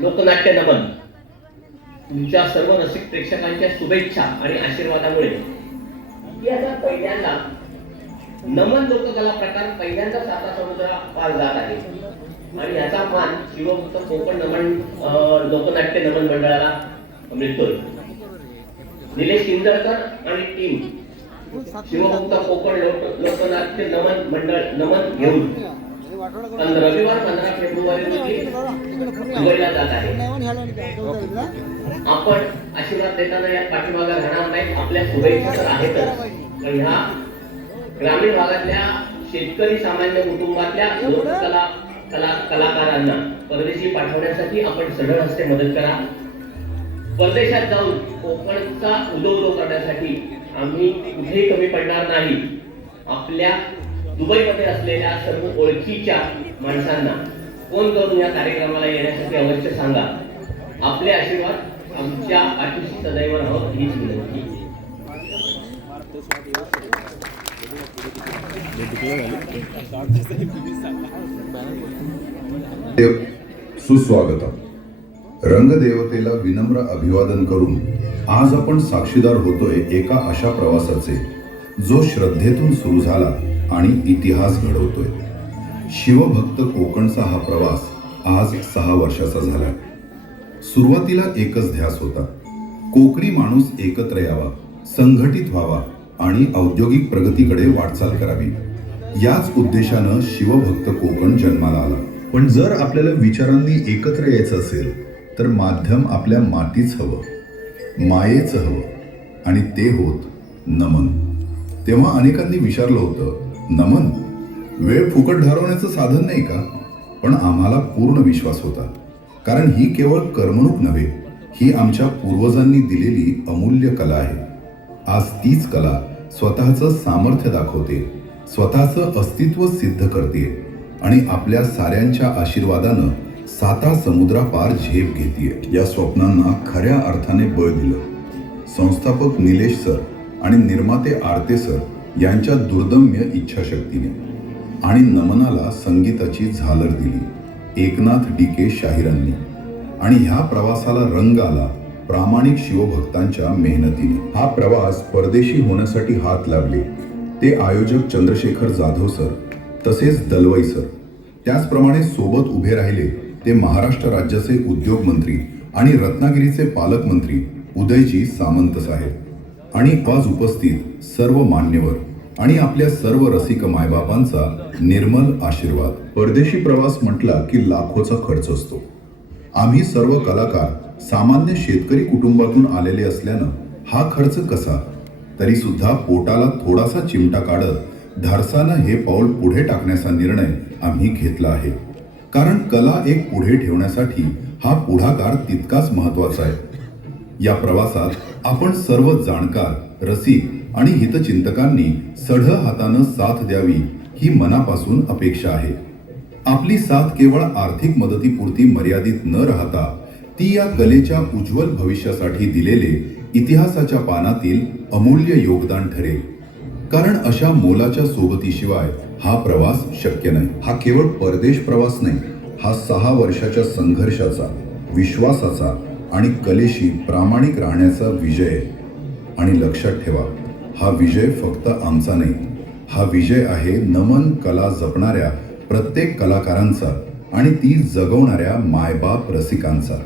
लोकनाट्य नमन तुमच्या सर्व रसिक प्रेक्षकांच्या शुभेच्छा आणि आशीर्वादामुळे इतिहासात पहिल्यांदा नमन लोककला प्रकार पहिल्यांदा साता समुद्रा पार जात आहे आणि याचा मान शिवभक्त कोकण नमन लोकनाट्य नमन मंडळाला मिळतोय. निलेश किंजळकर आणि टीम शिवभक्त कोकण लोकनाट्य नमन मंडळ नमन घेऊन रविवार 15 फेब्रुवारी रोजी मुंबईला जात आहे. आपण आशीर्वाद देताना या पाठीमागे राहणार नाही. आपल्या शुभेच्छा तर आहेतच, पण ह्या ग्रामीण भागातल्या शेतकरी सामान्य कुटुंबातल्या कलाकारांना परदेशी पाठवण्यासाठी आपण सढळ हस्ते मदत करा. परदेशात जाऊन कोकणचा उदो करण्यासाठी आम्ही कुठेही कमी पडणार नाही. आपल्या दुबईमध्ये असलेल्या सर्व ओळखीच्या माणसांना फोन करून या कार्यक्रमाला येण्यासाठी अवश्य सांगा. आपले आशीर्वाद आमच्या पाठीशी सदैव राहो हीच विनंती. सुस्वागतम. रंगदेवतेला विनम्र अभिवादन करून आज आपण साक्षीदार होतोय एका अशा प्रवासाचे जो श्रद्धेतून सुरू झाला आणि इतिहास घडवतोय. शिवभक्त कोकणचा हा प्रवास आज 6 वर्षाचा झाला. सुरुवातीला एकच ध्यास होता, कोकणी माणूस एकत्र यावा, संघटित व्हावा आणि औद्योगिक प्रगतीकडे वाटचाल करावी. याच उद्देशानं शिवभक्त कोकण जन्माला आला. पण जर आपल्याला विचारांनी एकत्र यायचं असेल तर माध्यम आपल्या मातीच हवं, मायेचं हवं, आणि ते होत नमन. तेव्हा अनेकांनी विचारलं होतं, नमन वेळ फुकट घालवण्याचं साधन नाही का? पण आम्हाला पूर्ण विश्वास होता, कारण ही केवळ करमणूक नव्हे, ही आमच्या पूर्वजांनी दिलेली अमूल्य कला आहे. आज तीच कला स्वतःचं सामर्थ्य दाखवते, स्वतःचं अस्तित्व सिद्ध करते आणि आपल्या साऱ्यांच्या आशीर्वादानं साता समुद्रापार झेप घेतीये. या स्वप्नांना खऱ्या अर्थाने बळ दिलं संस्थापक निलेश सर आणि निर्माते आरते सर यांच्या दुर्दम्य इच्छाशक्तीने. आणि नमनाला संगीताची झालर दिली एकनाथ डी.के. शाहिरांनी. आणि ह्या प्रवासाला रंग आला प्रामाणिक शिवभक्तांच्या मेहनतीने. हा प्रवास परदेशी होण्यासाठी हात लागले ते आयोजक चंद्रशेखर जाधव सर तसेच दलवई सर. त्याचप्रमाणे सोबत उभे राहिले ते महाराष्ट्र राज्याचे उद्योग मंत्री आणि रत्नागिरीचे पालकमंत्री उदयजी सामंत साहेब. आणि आज उपस्थित सर्व मान्यवर आणि आपल्या सर्व रसिक मायबापांचा निर्मल आशीर्वाद. परदेशी प्रवास म्हटला की लाखोचा खर्च असतो. आम्ही सर्व कलाकार सामान्य शेतकरी कुटुंबातून आलेले असल्यानं हा खर्च कसा तरी सुद्धा पोटाला थोडासा चिमटा काढत धाडसानं हे पाऊल पुढे टाकण्याचा निर्णय आम्ही घेतला आहे. कारण कला एक पुढे ठेवण्यासाठी हा पुढाकार तितकाच महत्वाचा आहे. या प्रवासात आपण सर्व जाणकार, रसिक आणि हितचिंतकांनी सढळ हातानं साथ द्यावी ही मनापासून अपेक्षा आहे. आपली साथ केवळ आर्थिक मदतीपुरती मर्यादित न राहता ती या कलेच्या उज्ज्वल भविष्यासाठी दिलेले इतिहासाच्या पानातील अमूल्य योगदान ठरेल. कारण अशा मोलाच्या सोबतीशिवाय हा प्रवास शक्य नाही. हा केवळ परदेश प्रवास नाही, हा 6 वर्षाच्या संघर्षाचा, विश्वासाचा आणि कलेशी प्रामाणिक राहण्याचा विजय आहे. आणि लक्षात ठेवा, हा विजय फक्त आमचा नाही, हा विजय आहे नमन कला जपणाऱ्या प्रत्येक कलाकारांचा आणि ती जगवणाऱ्या मायबाप रसिकांचा.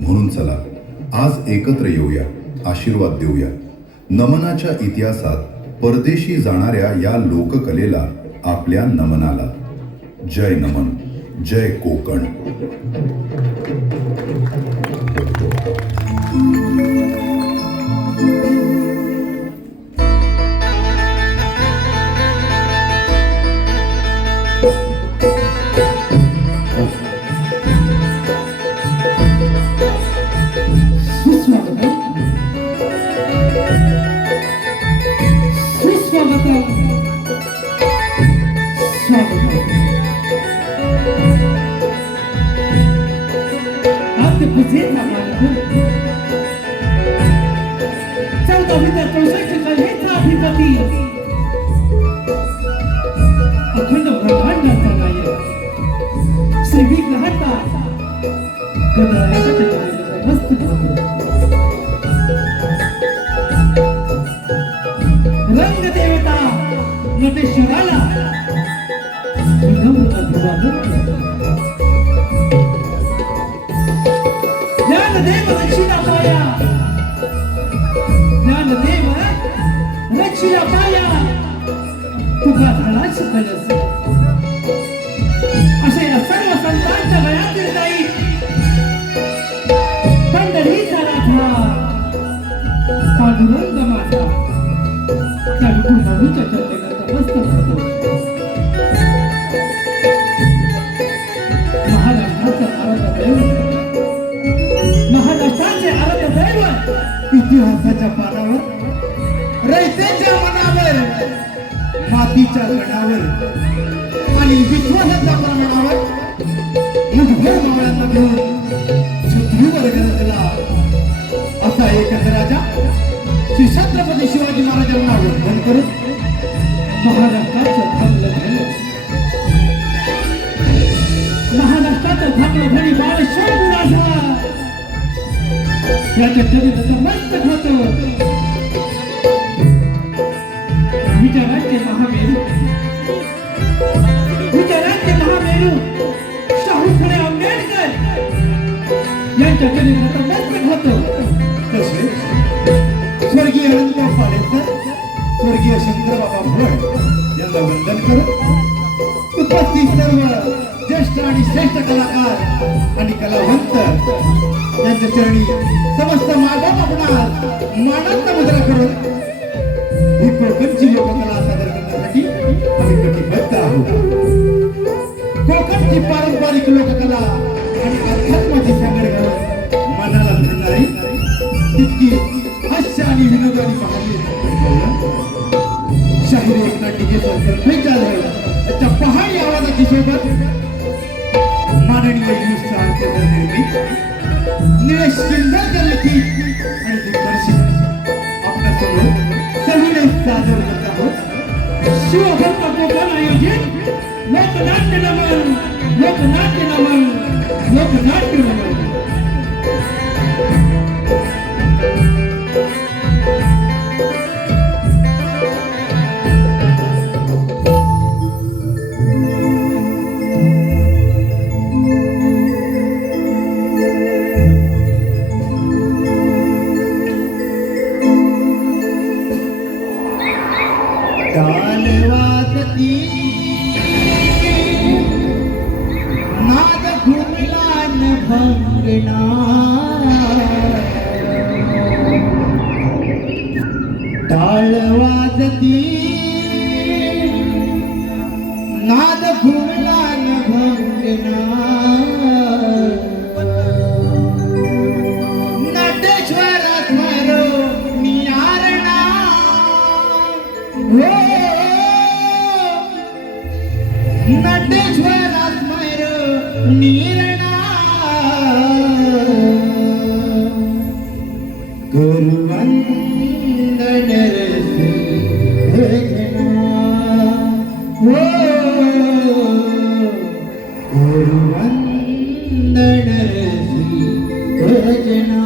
म्हणून चला आज एकत्र येऊया, आशीर्वाद देऊया. नमनाच्या इतिहासात परदेशी जाणाऱ्या या लोककलेला, आपल्या नमनाला. जय नमन, जय कोकण. अखंड ब्रह्मांडाचा नायक श्री विघ्नहर्ता मस्त रंग देवता नटेश्वराला विनम्र अभिवादन ज्ञानदेव रक्षिला पाया ज्ञानदेव रक्षिला पाया तुझा धडा शिकलस असे या सर्व संतांच्या वयातील जाई पंढरीचा राधा पांडुरंग माझा त्या विठुरायाच्या चरणात नमस्कार करतो महाराष्ट्राचा आराध्य दैवत महाराष्ट्राचे आराध्य दैवत इतिहासाच्या पानावर रयतेच्या मनावर मातीच्या गणावर आणि विश्वासाच्या प्रमाणावर मुठभर मावळ्यांना घेऊन पृथ्वीवर गरजला असा एकच राजा श्री छत्रपती शिवाजी महाराजांना वंदन करून महाराष्ट्राचं धाकलं झालं महाराष्ट्राचं धाकलं धनी बाळ शंभूराजा याच्या चरित्राचं मस्तक होतं विचारांचे महामेरू शाहू फुले आंबेडकर यांच्या चरित्राचं मस्तक होतं तसे स्वर्गीय अनंतराव पालेकर स्वर्गीय शंकरबाबा भोळ यांना वंदन करून उपस्थित सर्व ज्येष्ठ आणि श्रेष्ठ कलाकार आणि कलावंत यांच्या चरणी समस्त मागोम आपणास मानांना मुद्रा करून ही कोकणची लोककला सादर करण्यासाठी आम्ही कटिबद्ध आहोत कोकणची पारंपरिक लोककला आणि अध्यात्माची सांगड घालून मनाला भिडणारी तितकी हास्य आणि विनोदानी पाहली शाहीर एकनाथ टिकेकर त्याच्या पहाडी आवाजाची सोबत माननीय हिंदुस्थान केंद्र निर्मित निलेश किंदरकर लिखित आणि दिग्दर्शित आपल्यासमोर सविनय सादर करत आहोत शिवभक्त कोकण आयोजित लोकनाट्य नमन लोकनाट्य नमन लोकनाट्य नमन टाळ वाजती नाद घुमला न भंगना नटेश्वर स्मरो नियारणा हो नटेश्वर स्मरो निरणा गुरुवंदन रसी भजना हो गुरुवंदन रसी भजना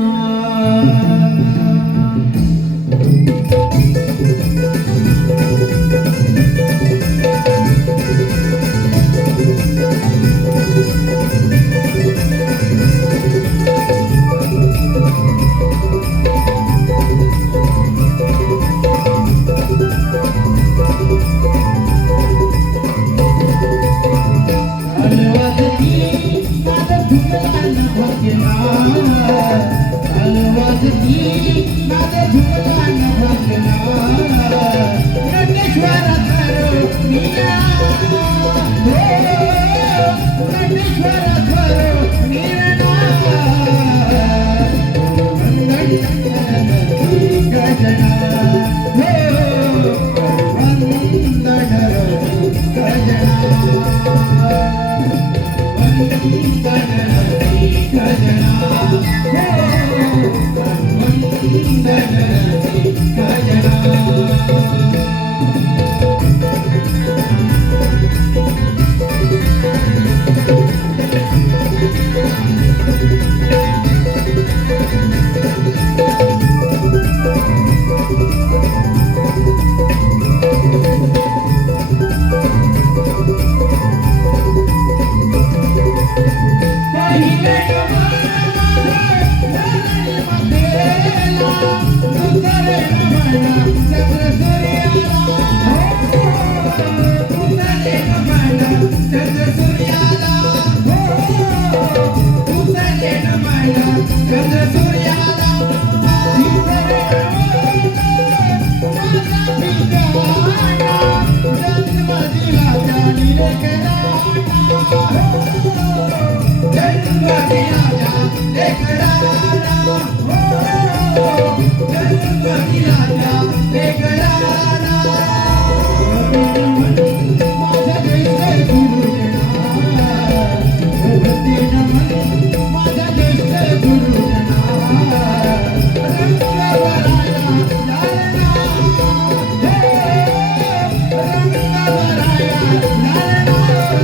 उतरे नमन चंद्र सूर्याला उतरे नमन चंद्र सूर्याला जन्म दिला त्याने लेकराला जन्म दिला त्या लेकराला जन्म दिला त्या लेकराला माझ्या जैसे गुरुजना भक्ती नमन माझ्या जैसे गुरुजना रंग भराया लालना रंग भराया लालना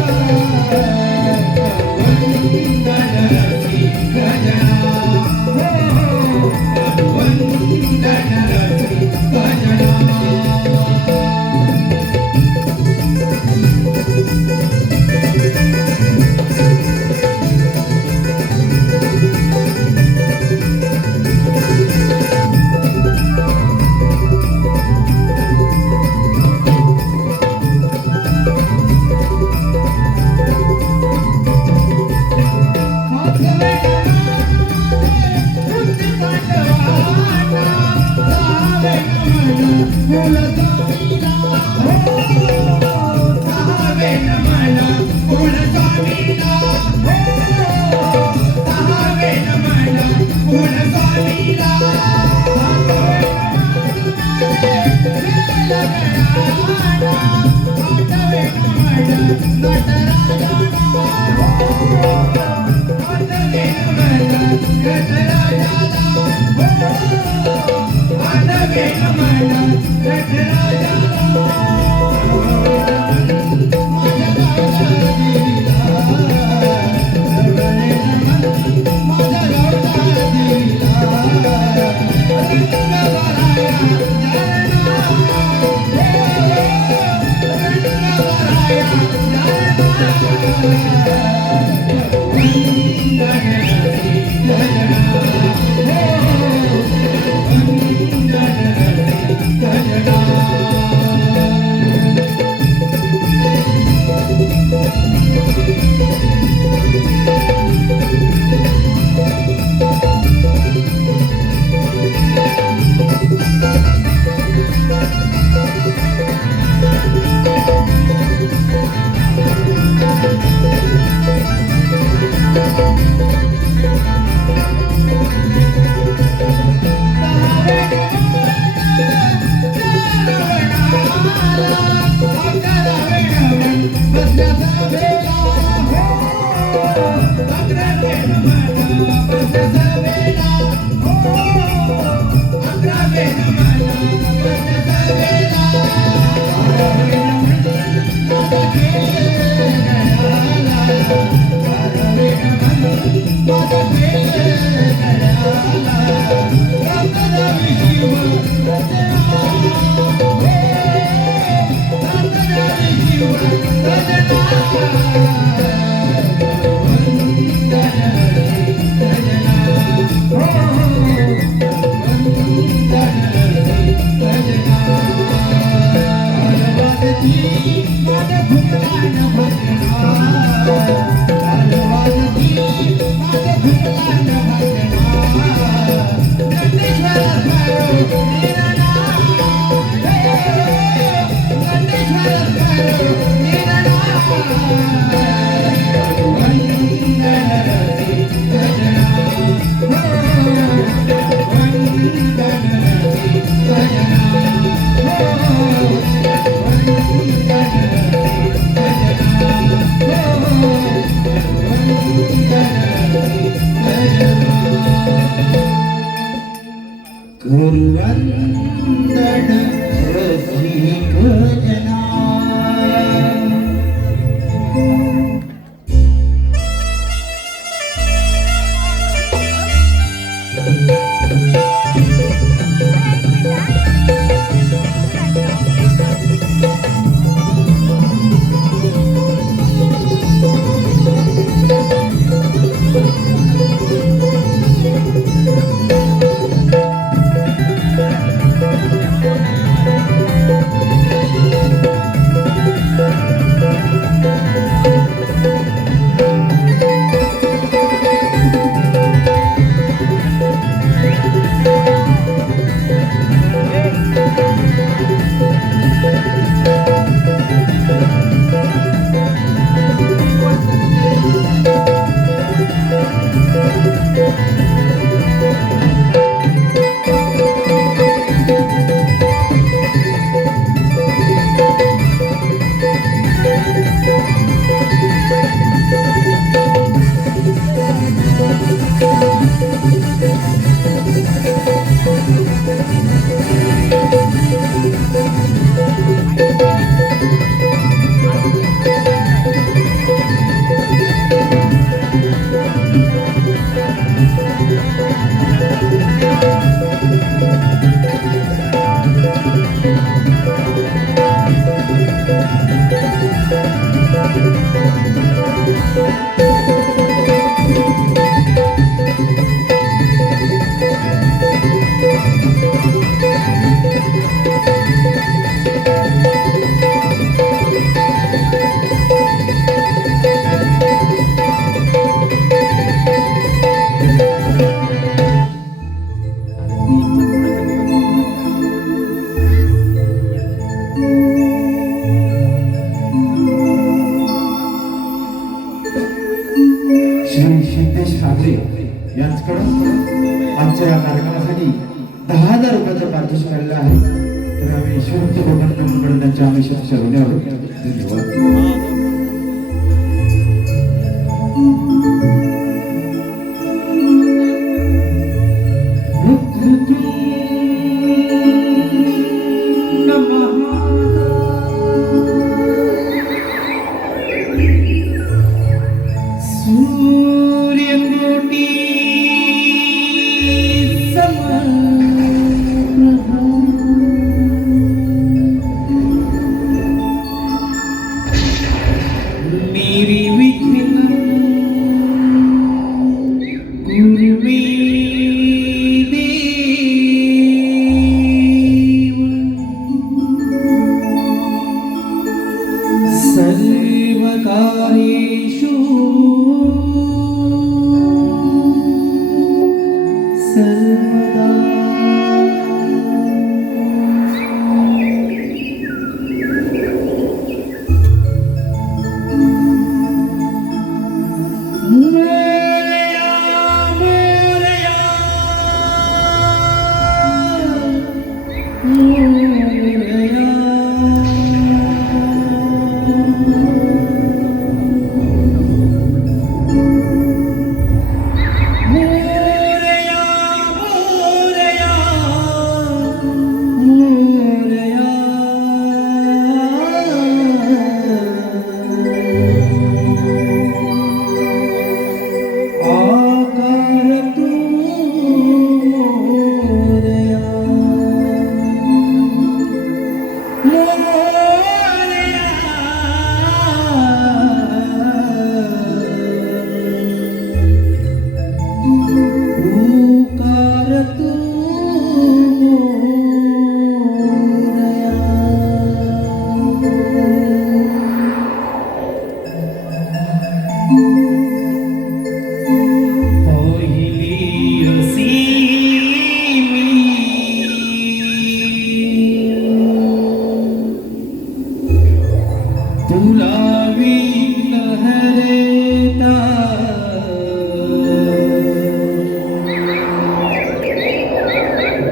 वंदन रसी गजना वंदन रसी गजना श्री सिद्धेश ठाकरे यांच्याकडून आमच्या या कार्यक्रमासाठी 10,000 रुपयाचं पारितोषिक आलेलं आहे. तर आम्ही शिवमुक्त कोकणकडून त्यांच्या आम्ही शरण आहोत. धन्यवाद. सूर्यकोटी समप्रभा मेरी विघ्न गुरुवे देव सर्वकार्येषु सर्वदा मोरया मोरया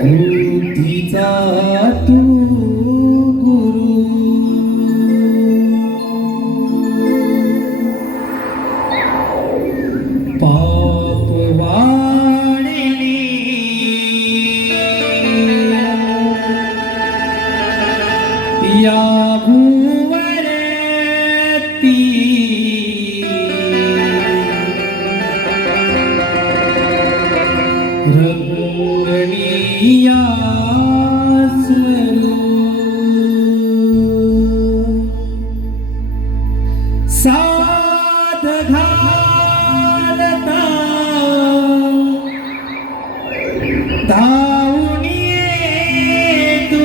बुद्धीचा तू गुरु पाप वाढणे या भुवरती रंगणीया साध घालता धावून ये तू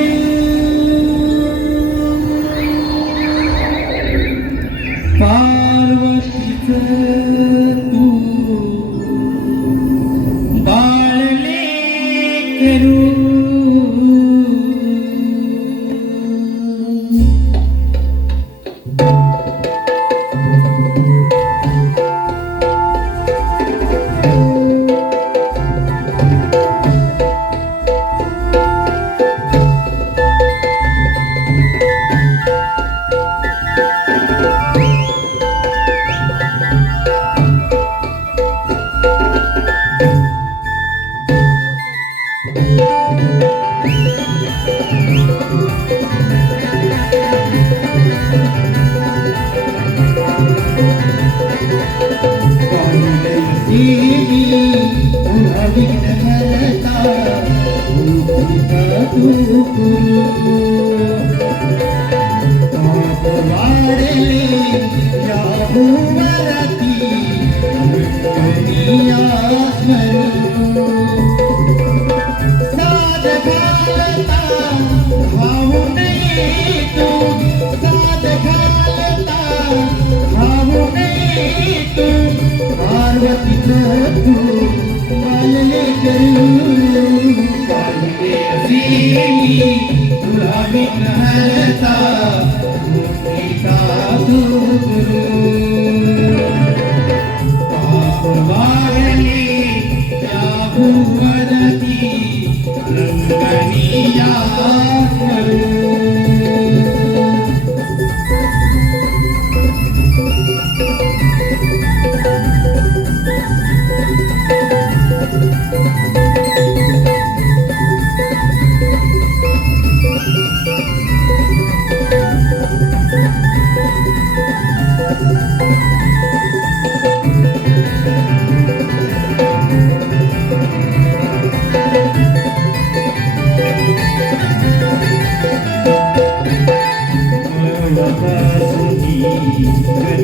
पार्वतीचं तू बाळले करू तू भूवरती रंगणीया स्मरू साध घालता भाऊ नाही तू साध घालता भाऊ नाही तू पार्वतीचं तू मानले करू पाहिले असेली तुला विघ्नहर्ता मूर्तिका तू गुरु पाप वारले त्या भूवरती रंगणीया करू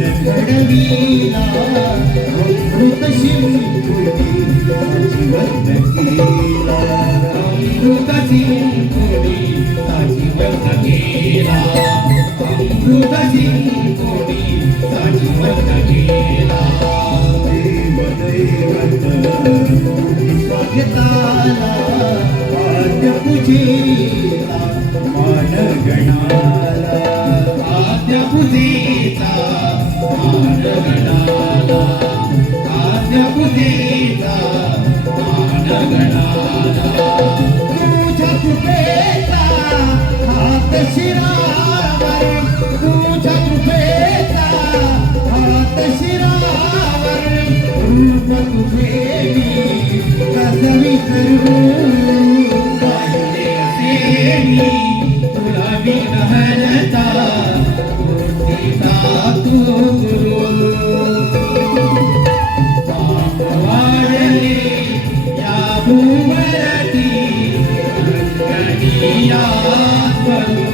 घडवीला अमृत शिंपुडी जीवन केला अमृत शिंपुडी जीवन केला अमृत शिंपुडी जीवन केला देव दैवत स्वागताला आद्य पूजेला मान गणाला आद्य पूजेचा मान गणाला आद्य पूजेचा मान गणाला तुझ्या कृपेचा हात शिरावर तुझ्या कृपेचा हात शिरावर रूप तुझे मी कसं विसरू पाहिले असे मी तुला विघ्नहर्ता मूर्तिका तू गुरु पाप वाढले या भूवरती रंगणीया करू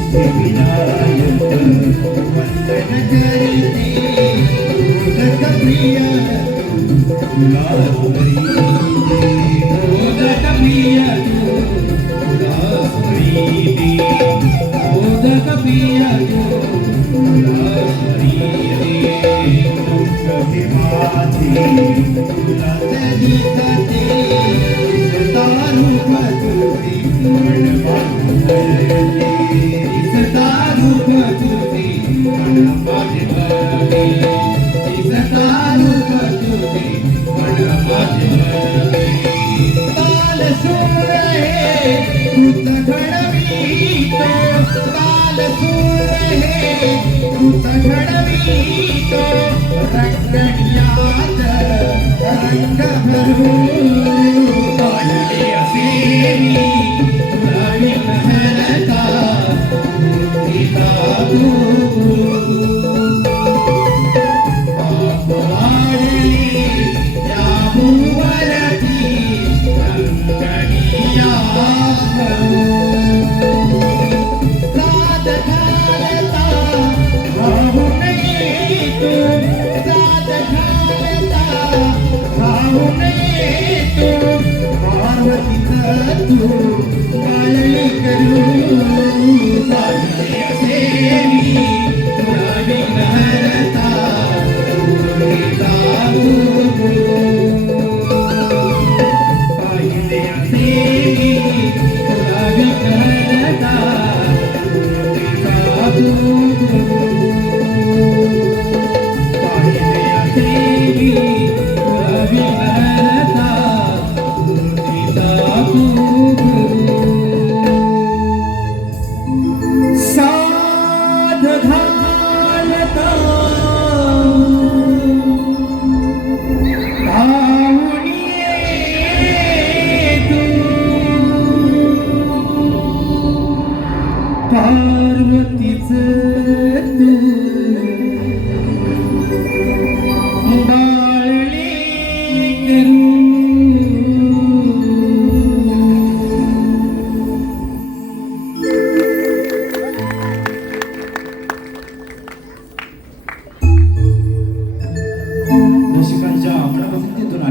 सिद्धिविनायक वंदन करीते मोदक प्रिय तुला स्मरीते मोदक प्रिय तुला स्मरीते मोदक प्रिय तुला स्मरीते कभी माझे तुला दिसते दारू तुझी मन बांधले दारू तुझी मन बांधले दारू तुझी मन बांधले ताल सूर है तुझ घडवीतो ताल सूर है तुझ घडवीतो रंगणीयात रंग भरू पाहिले असे मी तुला विघ्नहर्ता मूर्तिका तू पाप वाढले या भूवरती रंगणीया करू साध घालता भाऊ नाही तू साध घालता भाऊ नाही तू पार्वतीचं तू माळली करू पाहिले असे मी तुला विघ्नहर्ता मूर्तिका तू पाहिले असे मी तुला विघ्नहर्ता मूर्तिका तू पाहिले असे मी तुला विघ्नहर्ता मूर्तिका तू साध घालता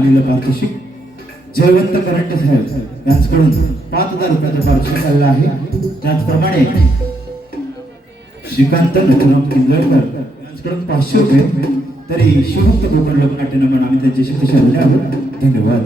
मिळालेलं पारितोषिक जयवंत करंटे साहेब यांच्याकडून 5,000 रुपयाचं पारितोषिक आलेलं आहे. त्याचप्रमाणे श्रीकांत नथुराम किंजळकर यांच्याकडून 500 रुपये. तरी शिवमुक्त कोकण लोकनाट्य नमन आम्ही त्यांच्याशी खुशाल आहोत. धन्यवाद.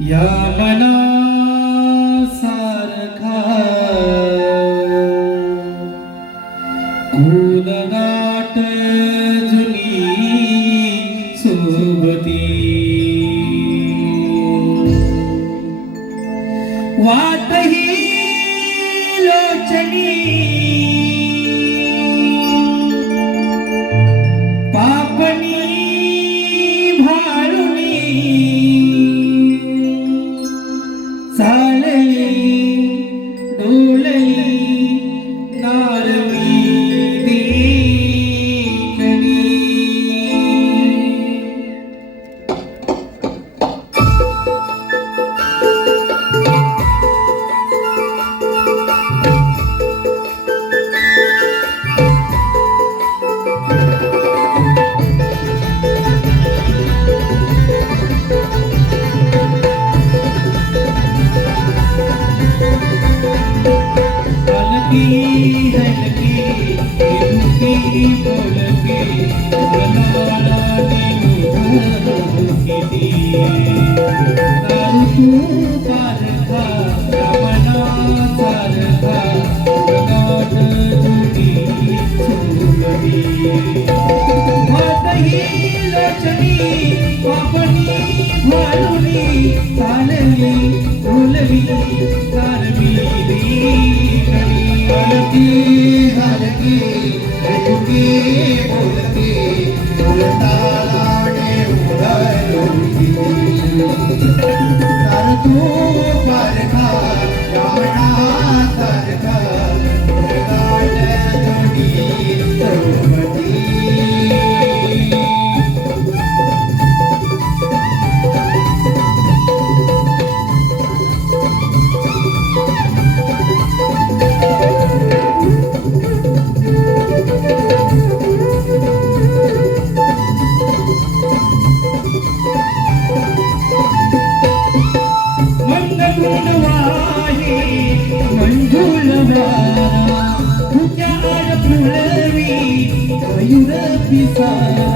या मना सारखा गुणगाट जुनी सोबती वाटही लोचनी पापणी भारुणी चालली डोलली नारळी देखणी लोचनी भालुनी चालली बोलवी कारविली हलकी हलकी हलकी बोलकी बोलतालाने उडलोकी तर तू परखा रावणासारखा गाठ जोडी सोबती मंगळवाही मंजुळवारा तुझ्या आड फुलवी मयूर पिसारा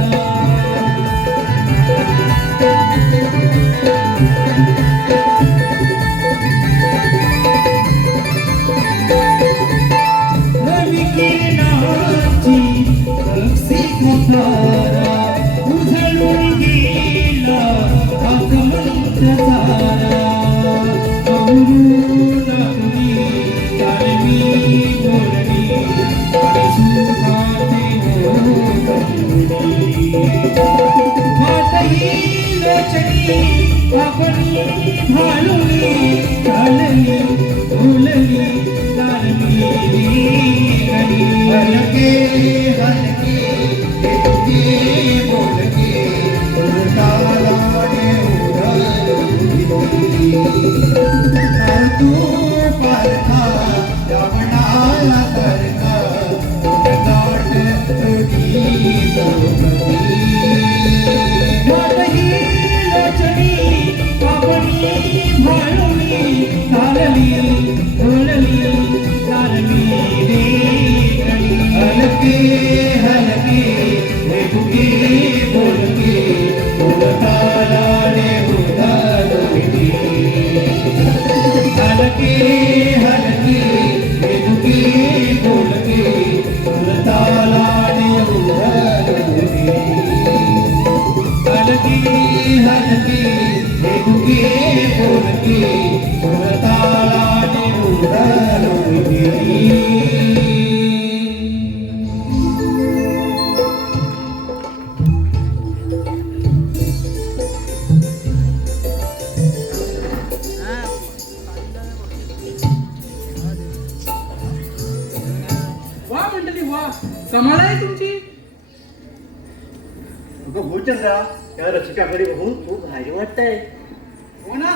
रवी किरणाची रक्षी कपारा उझळून गेला आगमंत्र सारा भालुनी चालली बोलली कारविली हलके हलके हलके बोलके बोलतालाने उडलोकी तर तू परखा रावणासारखा गाठ जोडी सोबती भालुनी चालली बोलली कारविली हलके हलके हलके बोलके बोलतालाने उडलोकी हलके हलके हलके बोलके बोलतालाने उडलोकी हलके हलके हलके बोलके बोलतालाने उडलोकी वा मंडळी वा कमाल आहे तुमची अगं भूचंद्रा त्या रसिकाकडे बघून खूप भारी वाटतंय. हो ना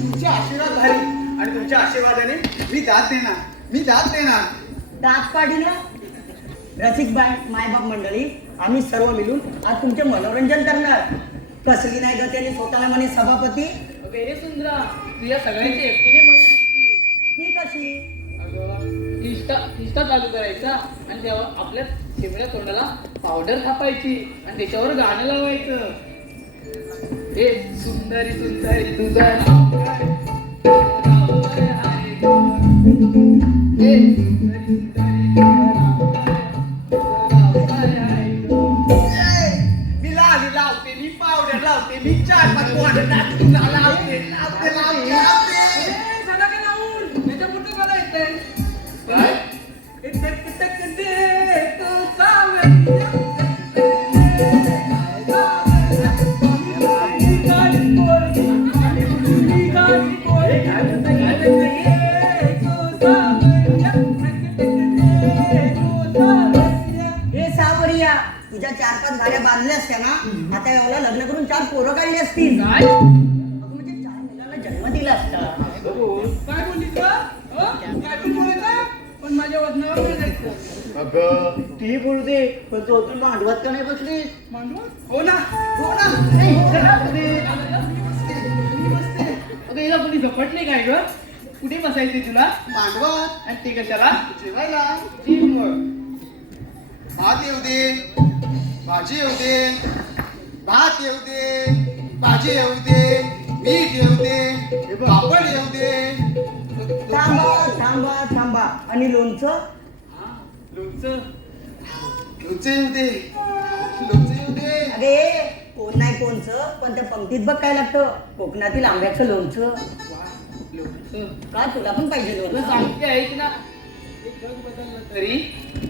तुमचे आशीर्वाद भारी आणि तुमच्या आशीर्वादाने मी दाद देणार दात पाडीला रसिक बाय मायबाप मंडळी आम्ही सर्व मिळून आज तुमचे मनोरंजन करणार. कसली नाही ग त्याने स्वतःला म्हणे सभापती. अरे सुंदरा तुझ्या सगळ्यांची एकटीने मदत केली. ती कशी? अगं इंस्टा चालू करायचा आणि तेव्हा आपल्या चिमड्या तोंडाला पावडर थापायची आणि त्याच्यावर गाणं लावायचं. हे सुंदरी सुंदरी तुझं नाव काय? तुझं नाव काय आहे गं? हे सुंदरी सुंदरी तुझं नाव काय? तुझं नाव काय आहे गं? मी लावते मी पावडर लावते मी 4-5 पावडर लावते झालं का लावून त्याच्या पुढचं मला येतंय काय? तुझ्या 4-5 गाड्या बांधल्या असत्या ना आता याला लग्न करून 4 पोरं काढली असतील. काय? अगं म्हणजे 4 मुलांना जन्म दिला असता. काय बोललीस का? काय पण बोलायचं पण माझ्या वजनावर नाही जायचं. अगं ती बोलू दे पण तू अजून मांडवात का नाही बसली? मांडवा? हो ना अगं हिला कोणी झपटले काय ग? कुठे बसायचे तुला? मांडवात आणि ते कशाला? जेवायला जीव मग. भात येऊ दे भाजी येऊ दे भात येऊ दे भाजी येऊ दे मीठ येऊ दे पापड येऊ दे. थांबा थांबा थांबा आणि लोणचं? लोणचं लोणचं येऊ दे लोणचं येऊ दे अगे कोण नाही कोणचं, पण त्या पंक्तीत बघ काय लागतं, कोकणातील आंब्याचं लोणचं. लोणचं. का तुला पण पाहिजे तुला लोणचं? सांगते ऐक ना, हे जग बदललं तरी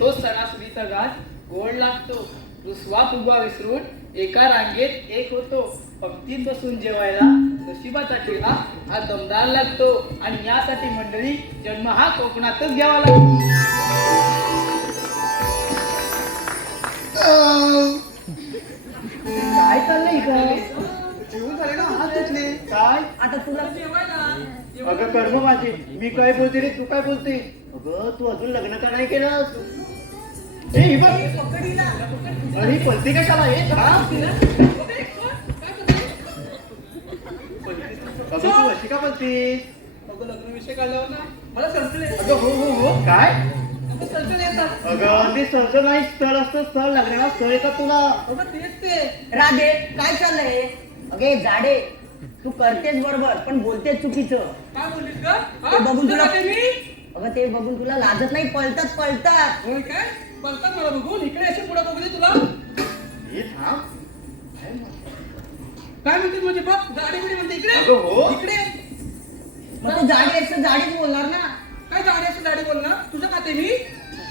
तो सणासुदीचा घाट गोड लागतो. रुसवा फुगवा विसरून एका रांगेत एक होतो. पंक्तीत बसून जेवायला नशिबाचा ठेवा हा दमदार लागतो. आणि यासाठी मंडळी जन्म हा कोकणातच घ्यावा लागतो. काय चाललंय इथं? जेवून झाले ना, हात धुतले. काय आता तुला अगं कर्म माझी, मी काय बोलते रे, तू काय बोलते? अगं तू अजून लग्न का नाही केलं? ए ही बघ, अरे पलते कशाला हे? अगं तू अशी का बोलतीस? अगं लग्न विषय काढल्यावर ना मला संपले. अगं हो हो हो काय? संपले येतात. अगं ते सहज नाही, स्थळ असतं, स्थळ लग्नाला स्थळ येतात तुला. अगं तेच ते. राधे काय चाललंय? अगे जाडे, तू करतेस बरोबर पण बोलतेस चुकीचं. काय बोललीस का? ते बघून तुला मी अगं ते बघून तुला लाजत नाही, पळतात. होय काय बोलतात मला बघून इकडे अशी पुढे बघू दे तुला. हे थांब. काय म्हणते म्हणजे बघ गाडी बिडी म्हणते इकडे. अगं हो. इकडे मग तू जाडी आहेस तर जाडीच बोलणार ना. काय गाडी असं गाडी बोलणार तुझं खाते मी.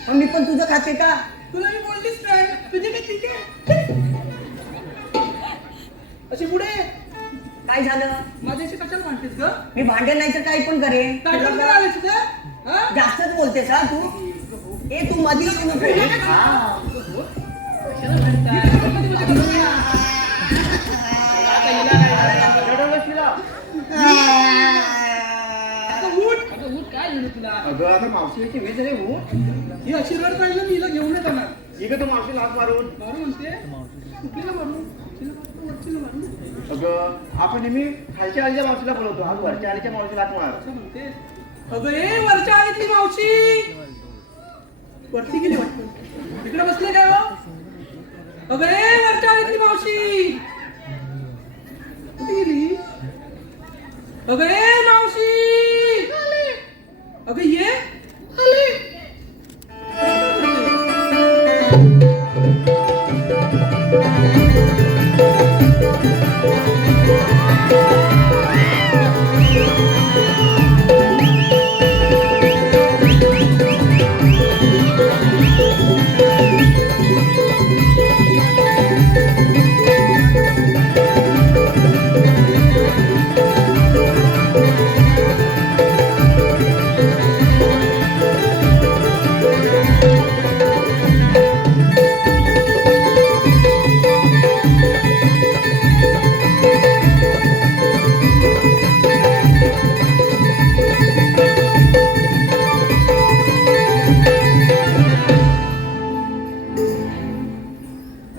मग मी पण तुझं खाते का? तुला मी बोललीस काय तुझी मी ठीक आहे. अशी पुढे काय झालं? माझ्याशी कशाला म्हणतेस ग. मी भांडे नाही तर काही पण करेन. काय करणार आलीस इथे? हा? जास्तच बोलतेस हा तू. ए तू मधी येऊ नको. कशाला म्हणताय? आता हिला काय रडवलं शिला. आता उठ. अगं उठ काय झालं तुला. अगं आता मावशीची वेळ झाली हो. ही अशी रड पाहिजे मी हिला घेऊन येत येणार. ठीक आहे तू मावशी लाग मारून. मारू म्हणते कुठलीला मारू तिला मारू, वरचीला मारू अगं आपण नेहमी खालच्या आलीच्या मावशीला बोलवतो, आज वरच्या आलीच्या मावशीला लाग मार. असं म्हणते. अगं ए वरच्या आलीतली मावशी वरती गेली वाटतं. इकडे बसले काय हो. अगं ए वरच्या आलीतली मावशी कुठे गेली. अगं ए मावशी अगं ये आले.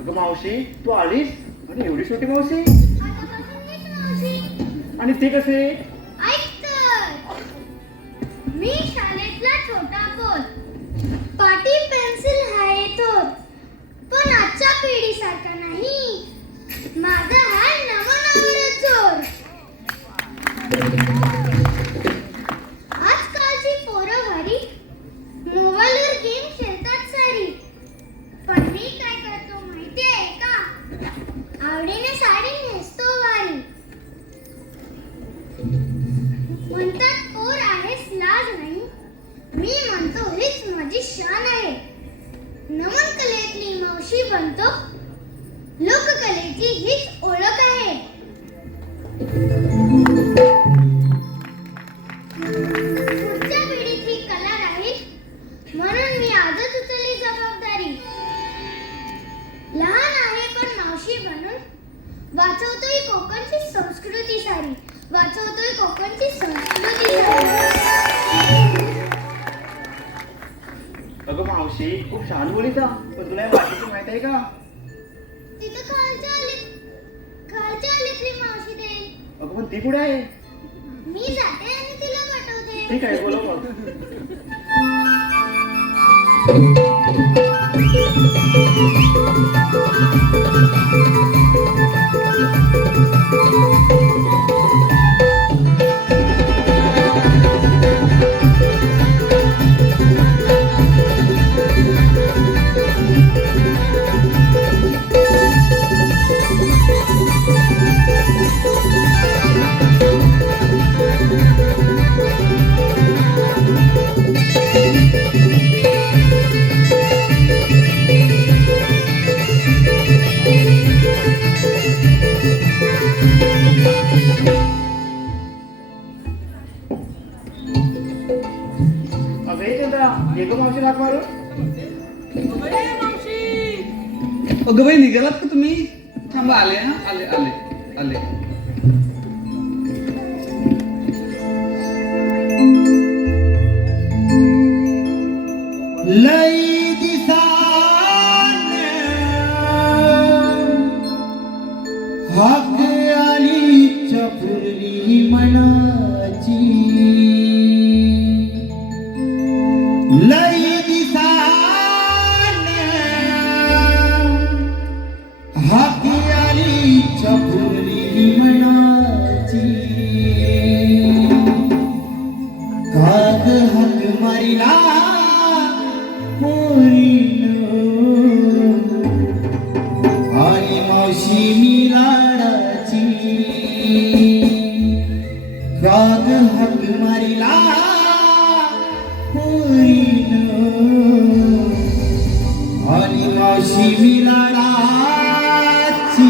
अगं मावशी तू आलीस आणि एवढी छोटी मावशी आणि ते कसे. ऐक तर, मी शाळेतला छोटा पोर, पाटी पेन्सिल आहे थोर, पण आजच्या पिढीसारखा नाही, माझा हा नवनावर चोर. आजकालची पोरं भारी मोबाईलवर गेम खेळतात सारी, पण मी काय करतो माहितीये का, आवडीने साडी नेसतो वारी. म्हणतात पोर आहेस लाज नाही, मी म्हणतो हीच माझी शान आहे. नमन कलेतली मावशी बनतो, लोककलेची हीच ओळख आहे. पुढच्या पिढीत ही कला राहील, म्हणून मी आजच उचलली जबाबदारी. लहान आहे पण मावशी बनून वाचवतोय कोकणची संस्कृती सारी, वाचवतोय कोकणची संस्कृती सारी. अगं मावशी खूप छान बोलीचा, पण तुला या वाटीची माहित आहे का. तिथं खालच्या आलीतली मावशी देईल. अगं पण ती कुठे आहे. मी जाते आणि तिला पाठवते. ठीक आहे बोलव मग. अगं बाई निघालात का तुम्ही? थांबा आले हा आले आले आले. लई दिसान हाक आली चपुरली मनाची. लई दिसान हाक आली चपुरली मनाची. काग हाक मारिला आणि मावशी मी लाडाची. राग हाक मारिला आणि मावशी मी लाडाची.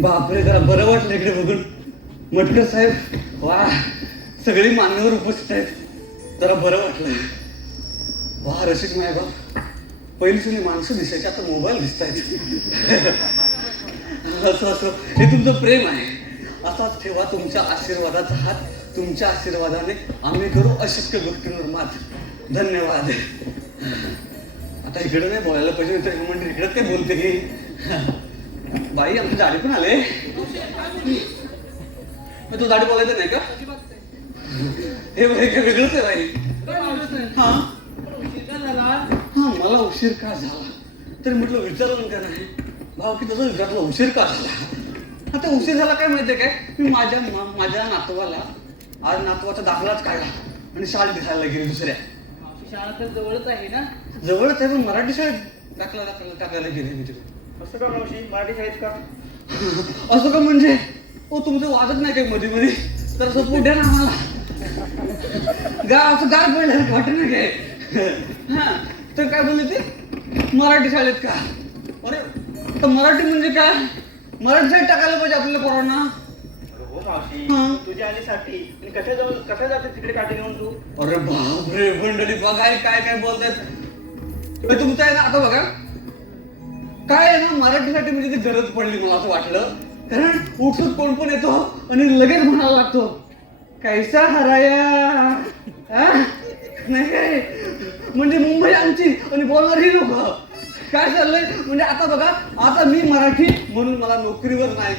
बापरे, जरा बरं वाटलं इकडे बघून. मटकर साहेब वा, सगळी मान्यवर उपस्थित आहेत. जरा बरं वाटलं. वा रसिक मायबाप, पहिली जुनी माणसं दिसायची, आता मोबाईल दिसत आहेत. असं असं हे तुमचं प्रेम आहे. असाच ठेवा तुमच्या आशीर्वादाचा हात. तुमच्या आशीर्वादाने आम्ही करू अशक्य गोष्टींवर मात. धन्यवाद. आता इकडे नाही बोलायला पाहिजे, तर म्हणजे इकडे काय बोलते हे. बाई आमची दाढी पण आले. तू दाढी बोलायचं नाही का? हे वेगळंच आहे बाई. हा मला उशीर का झाला तरी म्हटलं विचारलं का नाही भाऊ की तसं विचारलं उशीर का झाला. आता उशीर झाला काय माहितीये काय, मी माझ्या नातवाला आज नातवाचा दाखलाच काढला आणि शाळेत दिसायला गेली दुसऱ्या. शाळा तर जवळच आहे ना? जवळच आहे पण मराठी शाळेत दाखला टाकायला गेले मी तिकडे. असं का मावशी, मराठी शाळेत का? असं का म्हणजे तुमचं वाजत नाही काय मध्ये मध्ये तर असं पुढे ना आम्हाला असं गार पडलं वाटत ना काय. हा तर काय बोलले ते मराठी शाळेत का. अरे तर मराठी म्हणजे काय, मराठी शाळेत टाकायला पाहिजे आपल्याला पोरांना. हो मावशी, हा. तुझ्या आलीसाठी कशा जाते तिकडे काठी घेऊन तू. अरे बापरे मंडळी बघाय काय काय बोलतात. तुमचं आहे ना आता बघा काय आहे ना मराठीसाठी म्हणजे ती गरज पडली मला असं वाटलं. कारण उठसूट कोण पण येतो आणि लगेच म्हणायला लागतो कैसा हराया नाही काय. म्हणजे मुंबई आमची आणि बोलणारी लोक काय चाललंय म्हणजे आता बघा आता मी मराठी म्हणून मला नोकरीवर नाही,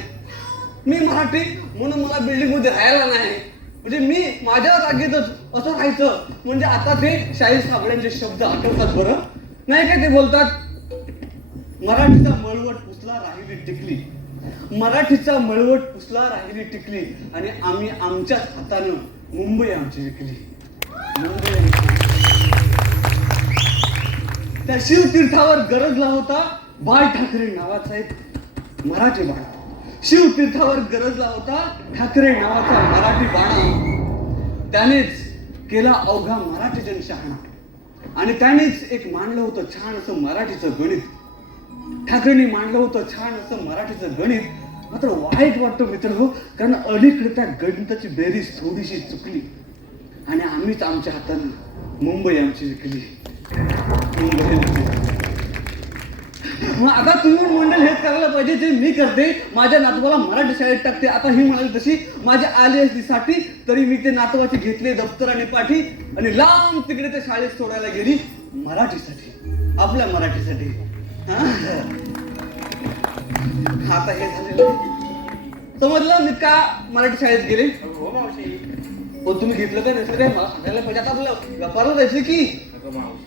मी मराठी म्हणून मला बिल्डिंग मध्ये राहायला नाही, म्हणजे मी माझ्या जागेतच असं राहायचं. म्हणजे आता ते शाहीर साबळ्यांचे शब्द आठवतात बरं नाही काय. ते बोलतात मराठीचा मळवट पुसला राहिली टिकली, मराठीचा मळवट पुसला राहिली टिकली आणि आम्ही आमच्याच हातानं मुंबई आमची विकली. त्या शिवतीर्थावर गरजला होता बाळ ठाकरे नावाचा एक मराठी बाणा. शिवतीर्थावर गरजला होता ठाकरे नावाचा मराठी बाणा. त्यानेच केला अवघा मराठी जनशहाणा आणि त्यानेच एक मांडलं होतं छान असं मराठीचं गणित. ठाकरेंनी मांडलं होतं छान असं मराठीचं गणित. मात्र वाईट वाटतं मित्र हो, कारण अलीकडे त्या गणिताची बेरीज थोडीशी चुकली आणि आम्हीच आमच्या हातानं मुंबई आमची विकली. मग आता तुम्ही मंडळ हेच करायला पाहिजे जे मी करते. माझ्या नातवाला मराठी शाळेत टाकते. आता ही म्हणाली तशी माझ्या आली असती साठी तरी मी ते नातवाची घेतले दप्तर आणि पाठी आणि लांब तिकडे ते शाळेत सोडायला गेली मराठीसाठी, आपल्या मराठीसाठी. आता हे झालेलं समजलं मी का मराठी शाळेत गेले. हो मावशी. पण तुम्ही घेतलं का नसलं काय मला सांगायला पाहिजे. आता आपलं व्यापारला जायचं की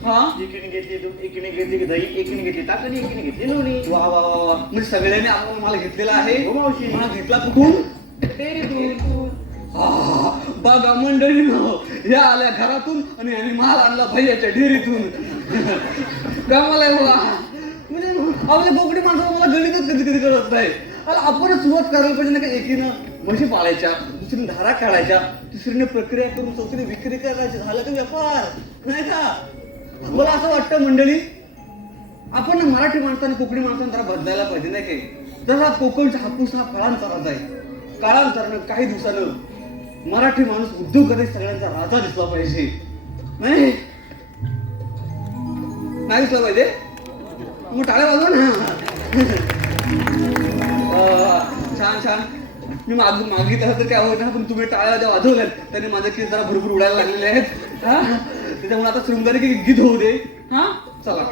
हा एकीने घेतली तू, एकीने घेतली दही, एकीने घेतली ताकदी, एकीने घेतली लोणी. वा वा वा वा म्हणजे सगळ्यांनी आपण मला घेतलेला आहे. हो मावशी. मला घेतला कुठून तू बघा मंडळी या आल्या घरातून आणि यांनी माल आणला भैयाच्या डेअरीतून. कामाला म्हणजे आपल्या बोकडी माणसाला मला गणितच कधी कधी कळत नाही. आपणच सुरुवात करायला पाहिजे ना का. एकीनं म्हशी पाळायच्या, दुसरीने धारा काढायच्या, तिसरीने प्रक्रिया करून चौथीने विक्री करायची. झालं का व्यापार नाही का. मला असं वाटतं मंडळी आपण मराठी माणसाने कोकणी माणसाने जरा बदलायला पाहिजे नाही काही. जरा कोकणचा हापूस हा काळांतराचा आहे. काळांतरानं काही दिवसानं मराठी माणूस उद्योगमध्ये सगळ्यांचा राजा दिसला पाहिजे. नाही दिसला पाहिजे मग टाळ्या वाजवा ना. छान छान. मी मागितलं तर काय होत ना पण तुम्ही टाळ्या वाजवल्यात त्याने माझे केस जरा भरपूर उडायला लागलेले आहेत. हा त्याच्यामुळे आता शृंगारी गीत होऊ दे. हा चला.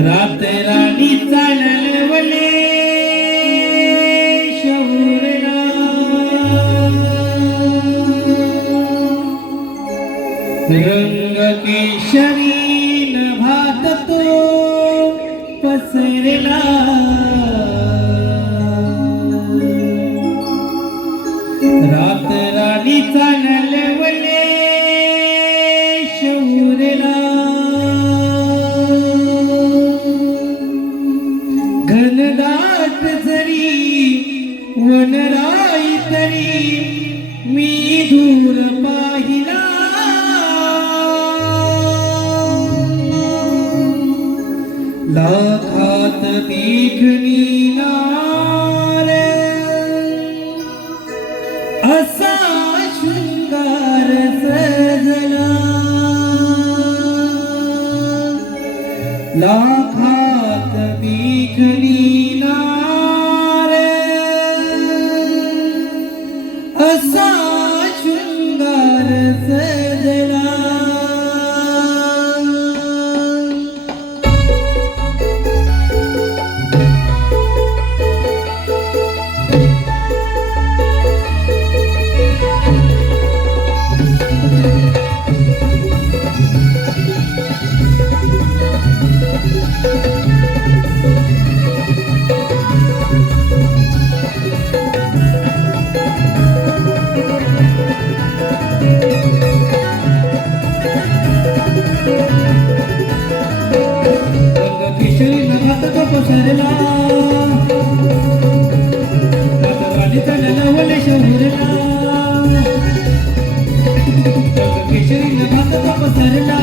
रात राणी चालवले शौरला रंग केशरी नभात तो पसरला रात राणी चालवले शौरला घनदाट जरी वनराई तरी मी दूर पाहिला लाखात देखणी नार असा शृंगार सजला लाखात देखणी नार असा शृंगार सजला. केशरी नभात पसरला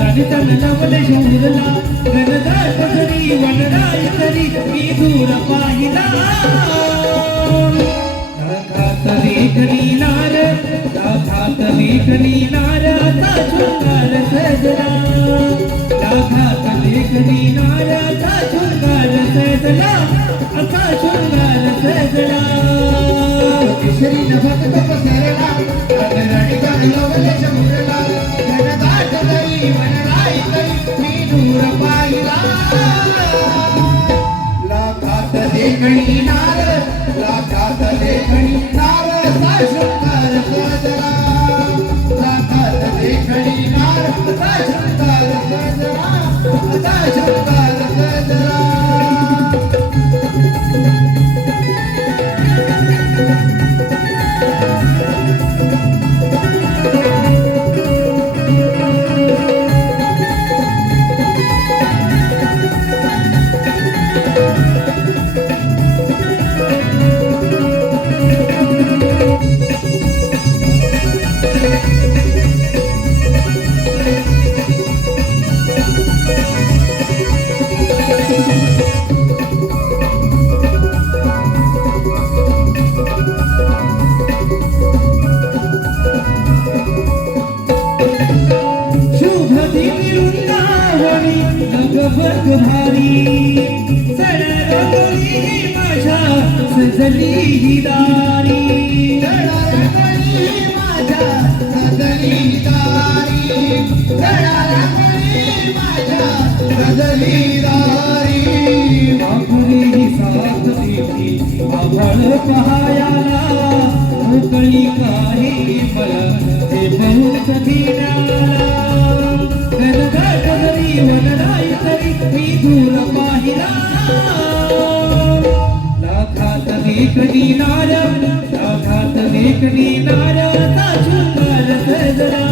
राणीचा नवले शोधला घनदाट पसरी वनराय तरी मी दूर पाहिला राखात लेखनी नार राखात लेखनी नार आता शृंगार सजला राखात लेखनी नार आता शृंगार सजला आता शृंगार सजला केशरी नभात पसरला राणीचा नवले शोधला घनदाट तरी वनराय तरी मी दूर पाहिला लाखात लेखणी नार लाखात लेखणी नार असा शृंगार सजला लाखात लेखणी नार असा शृंगार सजला असा शृंगार सजला सजली ही दारी माझ्या सजली दारी माझ्या सजली दारी बापुरी ही साथ देती आभाळ पहायाला मोकळी काही मला ते बहुत घेण्याला घनदाट जरी वनराय तरी मी दूर पाहिला लाखात लेखनी नार लाखात लेखनी नार असा शृंगार सजला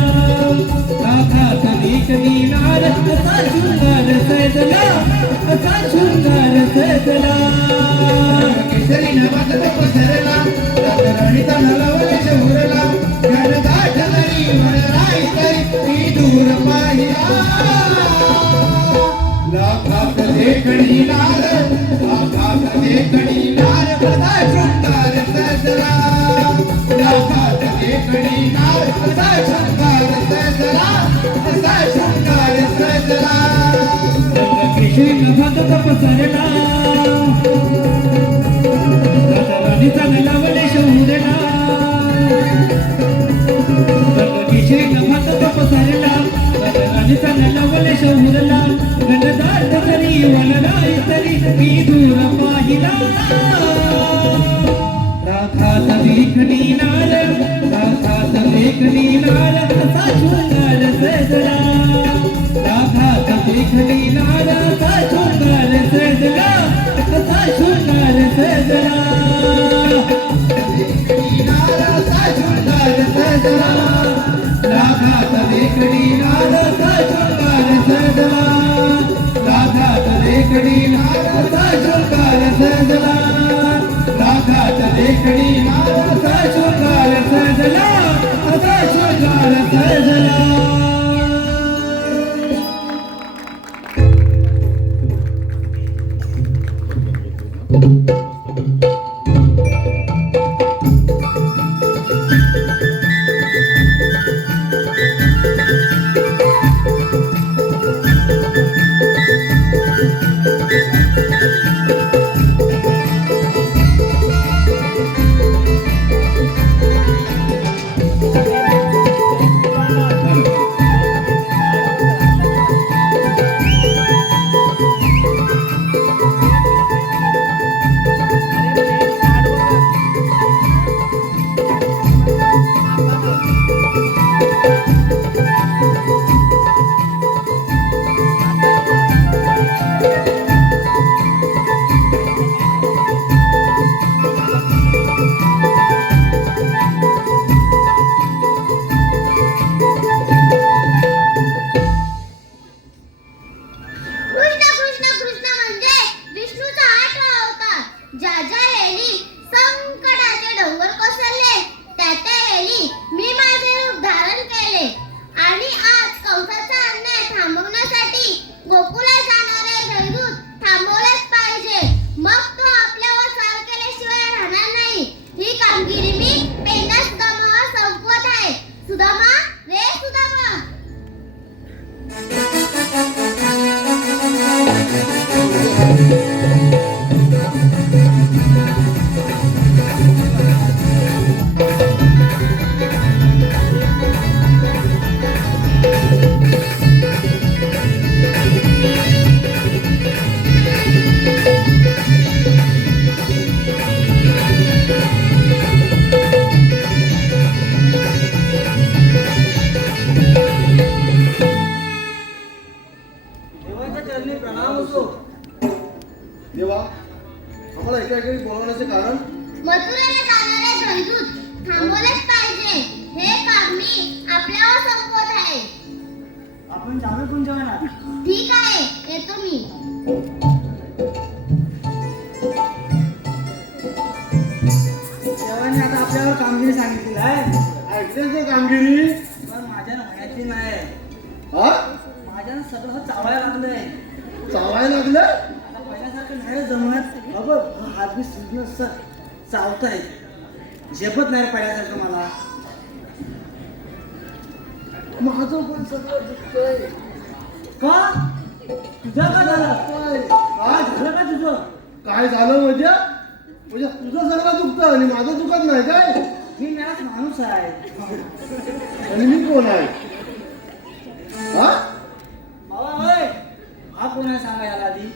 लाखात लेखनी नार असा शृंगार सजला असा शृंगार सजला केशरी नभात पसरला राणीचा नवले शोधला घनदाट तरी वनराय तरी मी दूर पाहिला लाखात लेखणी नार लाखात लेखणी नार असा शृंगार सजला लाखात लेखणी नार असा शृंगार सजला असा शृंगार सजला केशरी नभात पसरला राणीचा नवले शोधला केशरी नभात पसरला राणीचा नवले शोधला घनदाट तरी वनराय तरी मी दूर पाहिला राखात लेखनी नार राखात लेखनी नार असा शृंगार सजला राखात लेखनी नार असा शृंगार सजला असा शृंगार सजला लेखनी नार असा शृंगार सजला राखात लेखनी नार असा शृंगार सजला राखात लेखनी नार असा शृंगार सजला राखात लेखनी नार असा शृंगार सजला असा शृंगार सजला संकटाचे डोंगर कोसळले त्या त्या वेळी मी माझे रूप धारण केले देवाच्या चरणी प्रणाम असो. देवा आम्हाला एका ठिकाणी बोलवण्याचे कारण मथुरेला जाणारे जंतूत थांबवलेच पाहिजे. हे काम मी आपल्यावर संपवत आहे. आपण जावे कोण जेवणार? ठीक आहे, येतो मी. देवाने आता आपल्यावर कामगिरी सांगितली आहे. ऐकतेच ना कामगिरी पण माझ्या माहिती नाही. हा माझ्या सगळं चावायला लागलंय. चावायला लागलं आता पहिल्यासारखं नाही जमत. बाबा हा हात बी सुजन चावताय. झेपत नाही पहिल्यासारखं मला. माझं पण सगळं दुखतंय. का? तुझं का झालं? काय झालं का तुझं? काय झालं म्हणजे तुझं सगळं दुखतं आणि माझं दुखत नाही काय? मी मेलाच माणूस आहे. आणि मी कोण आहे? हा बाबा होय, हा कोण आहे सांगा याला आधी.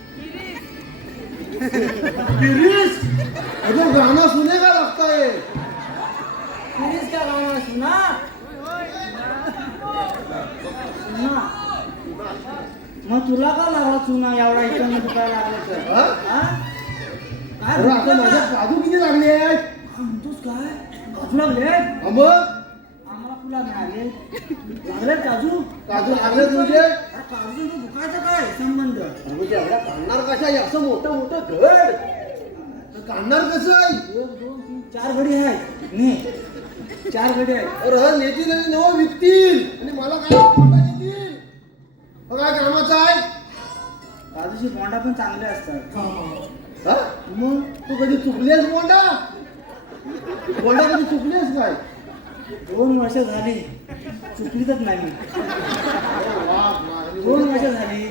गिरीश अगं गाणं सुने का लागताय? फिरीस का गाणं सुना सुना. मग तुला का लागला चुना एवढा इकडनं दुखायला लागलं तर? हा? हा? काय अरे आता दुखतं माझ्या का? काजू किती लागले आहेत? काय म्हणतोस काय? काजू लागले? हा मग आम्हाला तुला मिळाले. लागले काजू? काजू लागले तुझे? अरे काजू तो दुखायचा काय संबंध? म्हणजे एवढा काढणार कशा आहे? असं मोठं मोठं घड तर काढणार कसं आहे? 1 2 3 4 घडी आहेत. ने 4 घडी आहेत. अरे नेतील आणि नवं विकतील आणि मला काय मोठं देतील? मग काय कामाचं आहे? काजूची बोंडा पण चांगले असतात. हा? मग तू कधी चुकलीस बोंडा? बोंडा कधी चुकलीस काय? 2 वर्ष झाली चुकलीच नाही मी. 2 वर्ष झाली.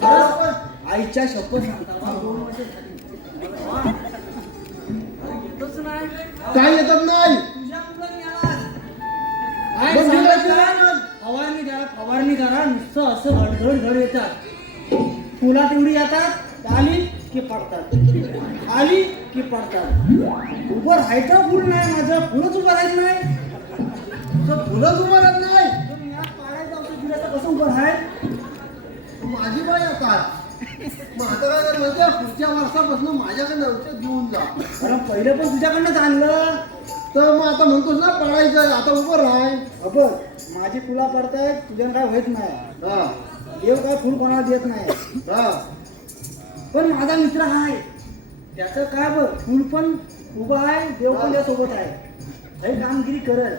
खरंच पण आईच्या शपथ सांगता 2 वर्ष झाली. येतच नाही. काय येतात नाही? तुझ्या मुलं मिळाला. मग काय दिलं सांगायचं? फवारणी करा नुसतं असं घड येतात. फुला तेवढी येतात, आली की पडतात, आली की पडतात. उभं राहायचं फुल नाही माझं, फुलच उभं राहायचं नाही. तुझं फुलंच उभं राहत नाही. तर मी आज पाडायचं औषध दिलं तर कसं उभं राहाय? माझी बाई आता मग आता काय कर माहिती आहे? पुढच्या वर्षापासून माझ्याकडे औषध घेऊन जा. कारण पहिलं पण तुझ्याकडनंच आणलं. तर मग आता म्हणतोस ना पडायचं आता उभं राहाय. बघ माझी फुला पडतायत, तुझ्या काय होत नाही. हा देव काय फुल कोणाला देत नाही. हा पण माझा मित्र आहे, त्याचं काय बघ फुल पण उभं आहे, देव पण त्यासोबत आहे. हे कामगिरी करल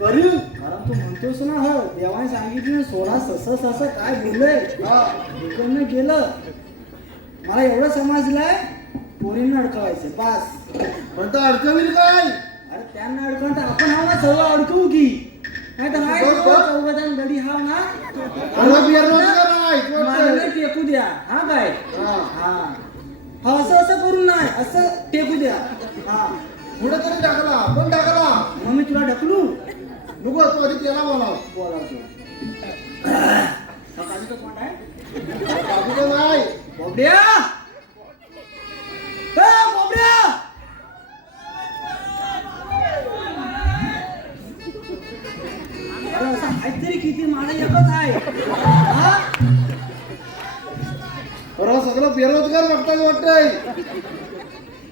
करील. कारण तू म्हणतोस ना हो देवाने सांगितलं 16 सस काय बोललंय. इकडनं गेलं मला एवढं समजलंय पोरींना अडकवायचं बास. म्हणतो अडकवील काय? अरे त्यांना अडकवून तर आपण हा ना सर्व अडकवू की नाही तर हाय बस, बस. चौघजण गडी हाव ना अरे बिअर मला टेकू द्या. हा काय हा हा हा असं करून नाही असं टेकू द्या. हा पुढे तरी टाकला पण टाकला मग मी तुला ढकलू नको तू आधी त्याला बोलाव. बोलावतो. हा काजूचा कोण आहे? बाजूला नाही. बोबड्या ए बोबड्या अरे असं आहे तरी किती मला एकच आहे. हा? अरे सगळं बेरोजगार बघताय वाटतंय.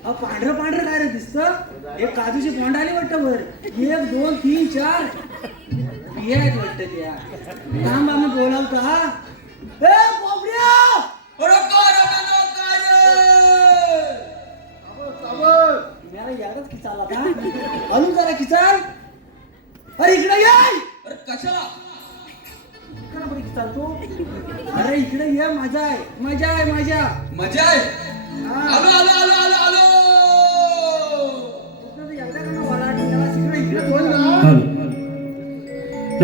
पांढरं पांढरं काय रे दिसतं? एक काजूची बोंड आली वाटतं वर. 1 2 3 4 बिया आहेत वाटतं त्या. थांब आम्ही बोलावतो. हा ए बोबड्या मला याडच खिचाला का? हलू जरा खिचाल. अरे इकडे ये. कशाला? इकडे बरं खिचालतो. अरे इकडे ये. मजा आहे मजा आहे माझ्या. मजा आहे. हा. आलो आलो आलो आलो आलो. एकदा का ना वराड त्याला इकडे इकडे कोण बोल. ना?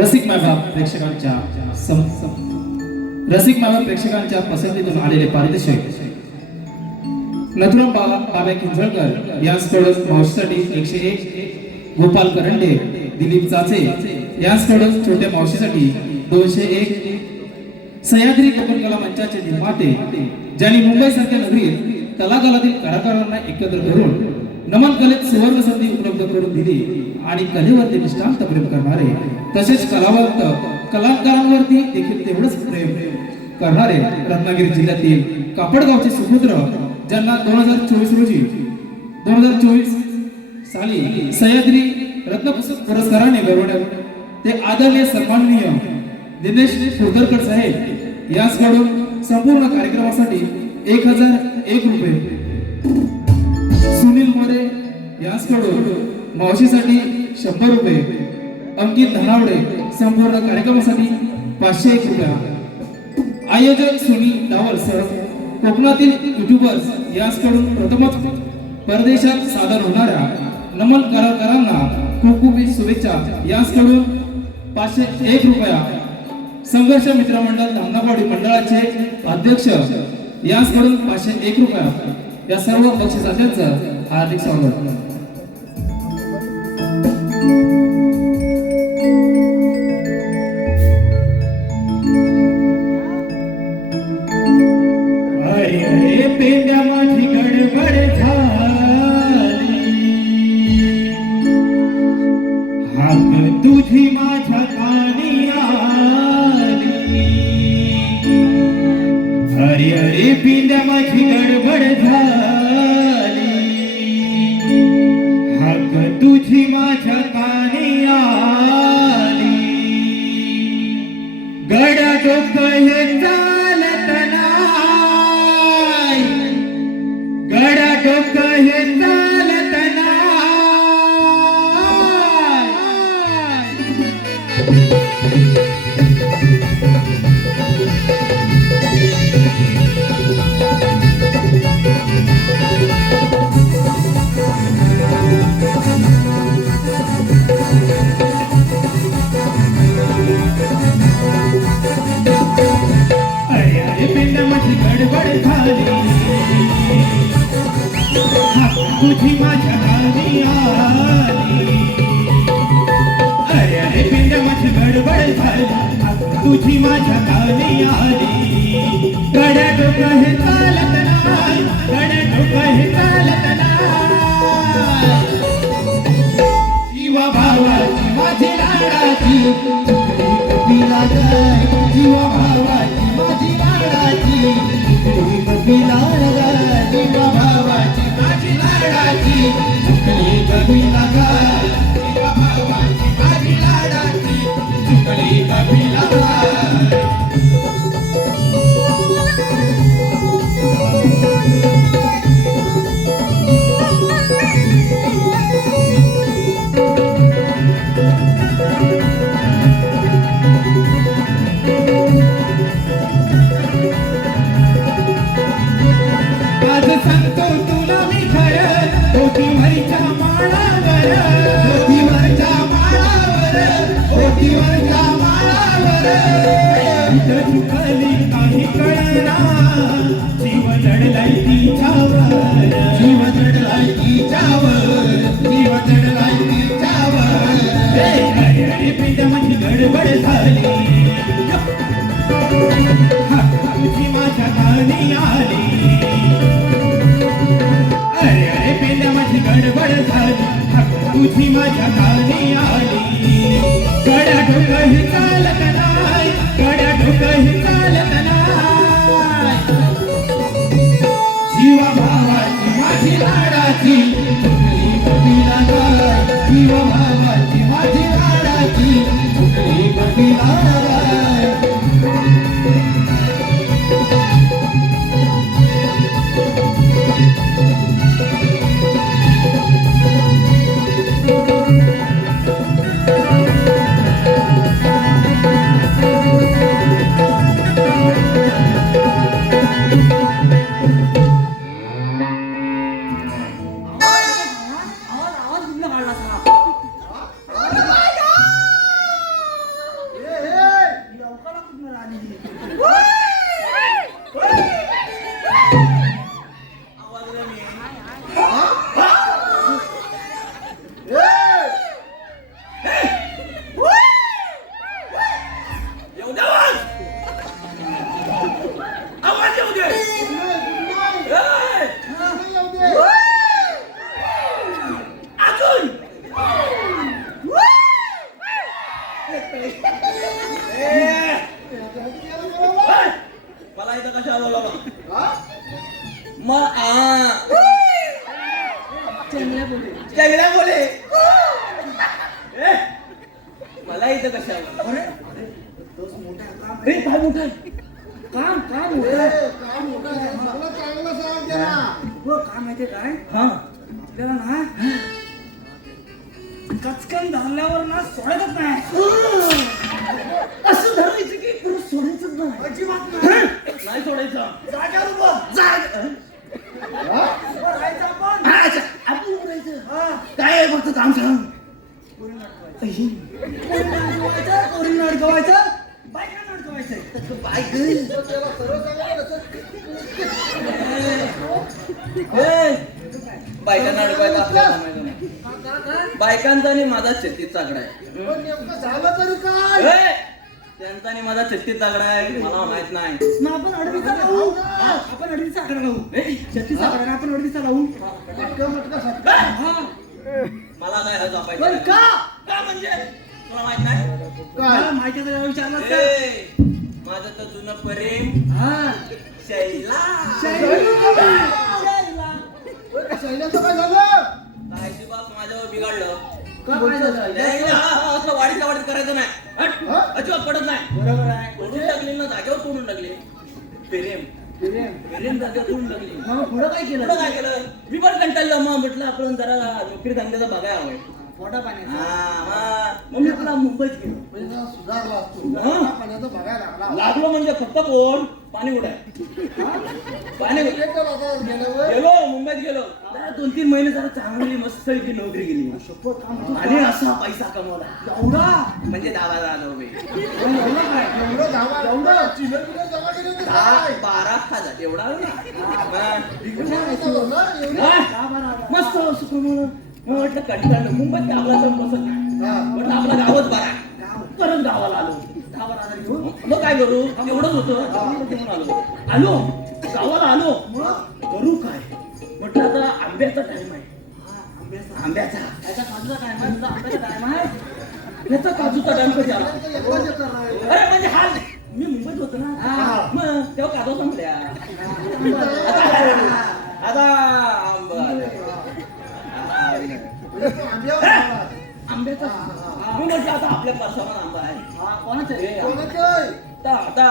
रसिक मागा प्रेक्षकांच्या रसिक मागा प्रेक्षकांच्या पसंतीतून आलेले पारितोषिक नथुराम बाबा किंजळकर यांच्याकडून मावशीसाठी 101, गोपाल करंडे, दिलीप चाचे यांच्याकडून छोट्या मावशीसाठी 201, सह्याद्री कोकण कला मंचाचे निर्माते ज्यांनी मुंबई सारख्या नगरीत तलागालातील कलाकारांना एकत्र करून नमन कलेत सुवर्ण संधी उपलब्ध करून दिली आणि कलेवरती निष्ठांत प्रेम करणारे तसेच कलाकारांवरती देखील तेवढंच प्रेम करणारे रत्नागिरी जिल्ह्यातील कापडगावचे सुपुत्र ज्यांना 2024 साली सह्याद्री रत्न पुरस्काराने गौरवण्यात ते आदरणीय सन्माननीय दिनेश फुलदरकर साहेब यांच्याकडून संपूर्ण कार्यक्रमासाठी 1001 रुपये, सुनील मोरे यांच्याकडून मावशीसाठी 100 रुपये, अंकित धनावडे संपूर्ण कार्यक्रमासाठी 501 रुपया, आयोजक सुनील डावल सर कोकणातील युट्यूबर्स यांच्याकडून प्रथमच परदेशात सादर होणाऱ्या नमन कलाकारांना खूप खूप शुभेच्छा यांच्याकडून 501 रुपया, संघर्ष मित्र मंडळ धामनावाडी मंडळाचे अध्यक्ष यांच्याकडून 501 रुपया, या सर्व बक्षिसात्यांचं हार्दिक स्वागत. अरे पेंड्या माझी गडबड झाली, हाक तुझी माझ्या कानी आली. अरे अरे पेंड्या माझी गडबड झाली, हाक तुझी माझ्या कानी आली. गडा डोकं हे चालत नाही, गडा डोकं हे चालत नाही. अरे अरे पिंड माझी गडबड झाली, तुझी माझ्या कानी आली. अरे अरे पिंड माझी गडबड झाली, तुझी माझ्या कानी आली. गड्या डोकं हे चालत नाही, गड्या डोकं हे चालत नाही. जीवा भावाची माझी लाडाची तुकडी कपिला गाय, जीवा भावाची माझी लाडाची तुकडी कपिला गाय. जीवा भावाची माझी लाडाची तुकडी कपिला गाय, जीवा भावाची माझी लाडाची तुकडी कपिला गाय. आज सांगतो तुला मी खरं, ओटीवरच्या माळावर, ओटीवरच्या माळावर, ओटीवरच्या माळावर. इथं चुकली काही कळना, जीव जडलाय तिच्यावर, जीव जडलाय तिच्यावर, जीव जडलाय तिच्यावर. अरे अरे पिंड माझी गडबड झाली, तुझी माझ्या कानी आली. अरे अरे पेंड्या माझी गडबड झाली, तुझी माझ्या कानी आली. गड्या डोकं हे चालत नाही, गड्या डोकं हे चालत नाही. जीवा भावाची माझी लाडाची तुकडी कपिला गाय, जीवा भावाची माझी लाडाची तुकडी कपिला गाय. आवाज कुठला काढला ए, ए, चेंगल्या बोले. चंगल्या बोले. ए, मला इथं कशाला? अरे तोच मोठा काम. ए, काय मोठं आहे? काम काम मोठं आहे. काम मोठं आहे. मला चांगलं सांग जरा. हो काम माहितीये काय हा आपल्याला ना कचकन धरल्यावर ना सोडायचंच नाही. असं धरायचं की परत सोडायचंच नाही. अजिबात नाही. नाही सोडायचं. जाग्यावर उभं. उभं राहायचं आपण. हा, अच्छा, आपण उभं राहायचं. हा. काय आहे फक्त काम सांग. कोणी अडकवायचं, कोणी अडकवायचं, बायकांना अडकवायचं. बाय गं. त्याला सर्व सांगायला तसं. ए, बायकांना अडकवायचं आपल्याला माहिती नाही. बायकांचा आणि माझा छत्तीस चाकडा आहे. पण नेमकं झालं तरी काय? ए, त्यांचा आणि माझा छत्तीस चाकडा आहे मला माहित नाही. मग आपण अडवीचा लावू. आपण अडवीचा आकडा लावू. 36 आकडा आपण अडवीचा लावू. मटकं मटकं सटकं. हा. मला काय झोपायचं पण नाही. का का म्हणजे तुला माहित नाही? काय? माहिती आहे विचारलं का? ए, माझं तर जुनं प्रेम हा. शैला. शैला. शैल्याचं काय झालं? कायची बाप माझ्यावर बिघडलं. का काय झालं? शैला, असं वाढीच्या वाढीत करायचं नाही. हट, हा? अजिबात पडत नाही. बरोबर आहे. तोडून टाकली ना जागेवर तोडून टाकली. प्रेम प्रेम. प्रेम जागेवर तोडून टाकली. मग पुढं काय केलं? पुढं काय केलं? मी पण कंटाळलं. मग म्हटलं आपण जरा नोकरी धंद्याचा बघायला हवंय. पोटा पाण्याचं. मग मी आपला मुंबईत गेलो. म्हणजे जरा सुधारला असतो. हा. पोटा पाण्याचं बघायला लागला. लागलो म्हणजे फक्त कोण पाणी कुठे पाणी कुठे? गेलं आता गेल्यावर. गेलो मुंबईत गेलो. जरा 2-3 महिने जरा चांगली मस्त पैकी नोकरी गेली. शपथ काम तू आणि असा पैसा कमवला एवढा म्हणजे 10,000 रुपये. एवढा काय? एवढं धावा एवढं चिल्लर बिल्लर जमा केलं तर काय? 12,000 एवढा ना. झालं ना, एवढं? हा. का बरं? मस्त असं कमवलं. मग म्हटलं कंटाळलं मुंबईत काय आपला जम बसत नाही. हा. म्हटलं आपला गावच बरा. परत गावाला आलो. 10,000 घेऊन मग काय करू एवढंच होतं घेऊन आलो गावाला आलो. मग करू काय म्हटलं आता आंब्याचा टाइम आहे. आंब्याचा याचा काजूचा काय माहिती? तुझा आंब्याचा टाइम आहे. याचा काजूचा टाइम कधी आला? एकच येतं नाही. अरे म्हणजे हा मी मुंबईत होतो ना. हा. मग तेव्हा काजू संपल्या. आता आंबा आंब्यावर झाला. आंब्याचा मी म्हटलं आता आपल्या परसामान आंबा आहे. हा, कोणाचं आहे? कोणाचं आहे? आता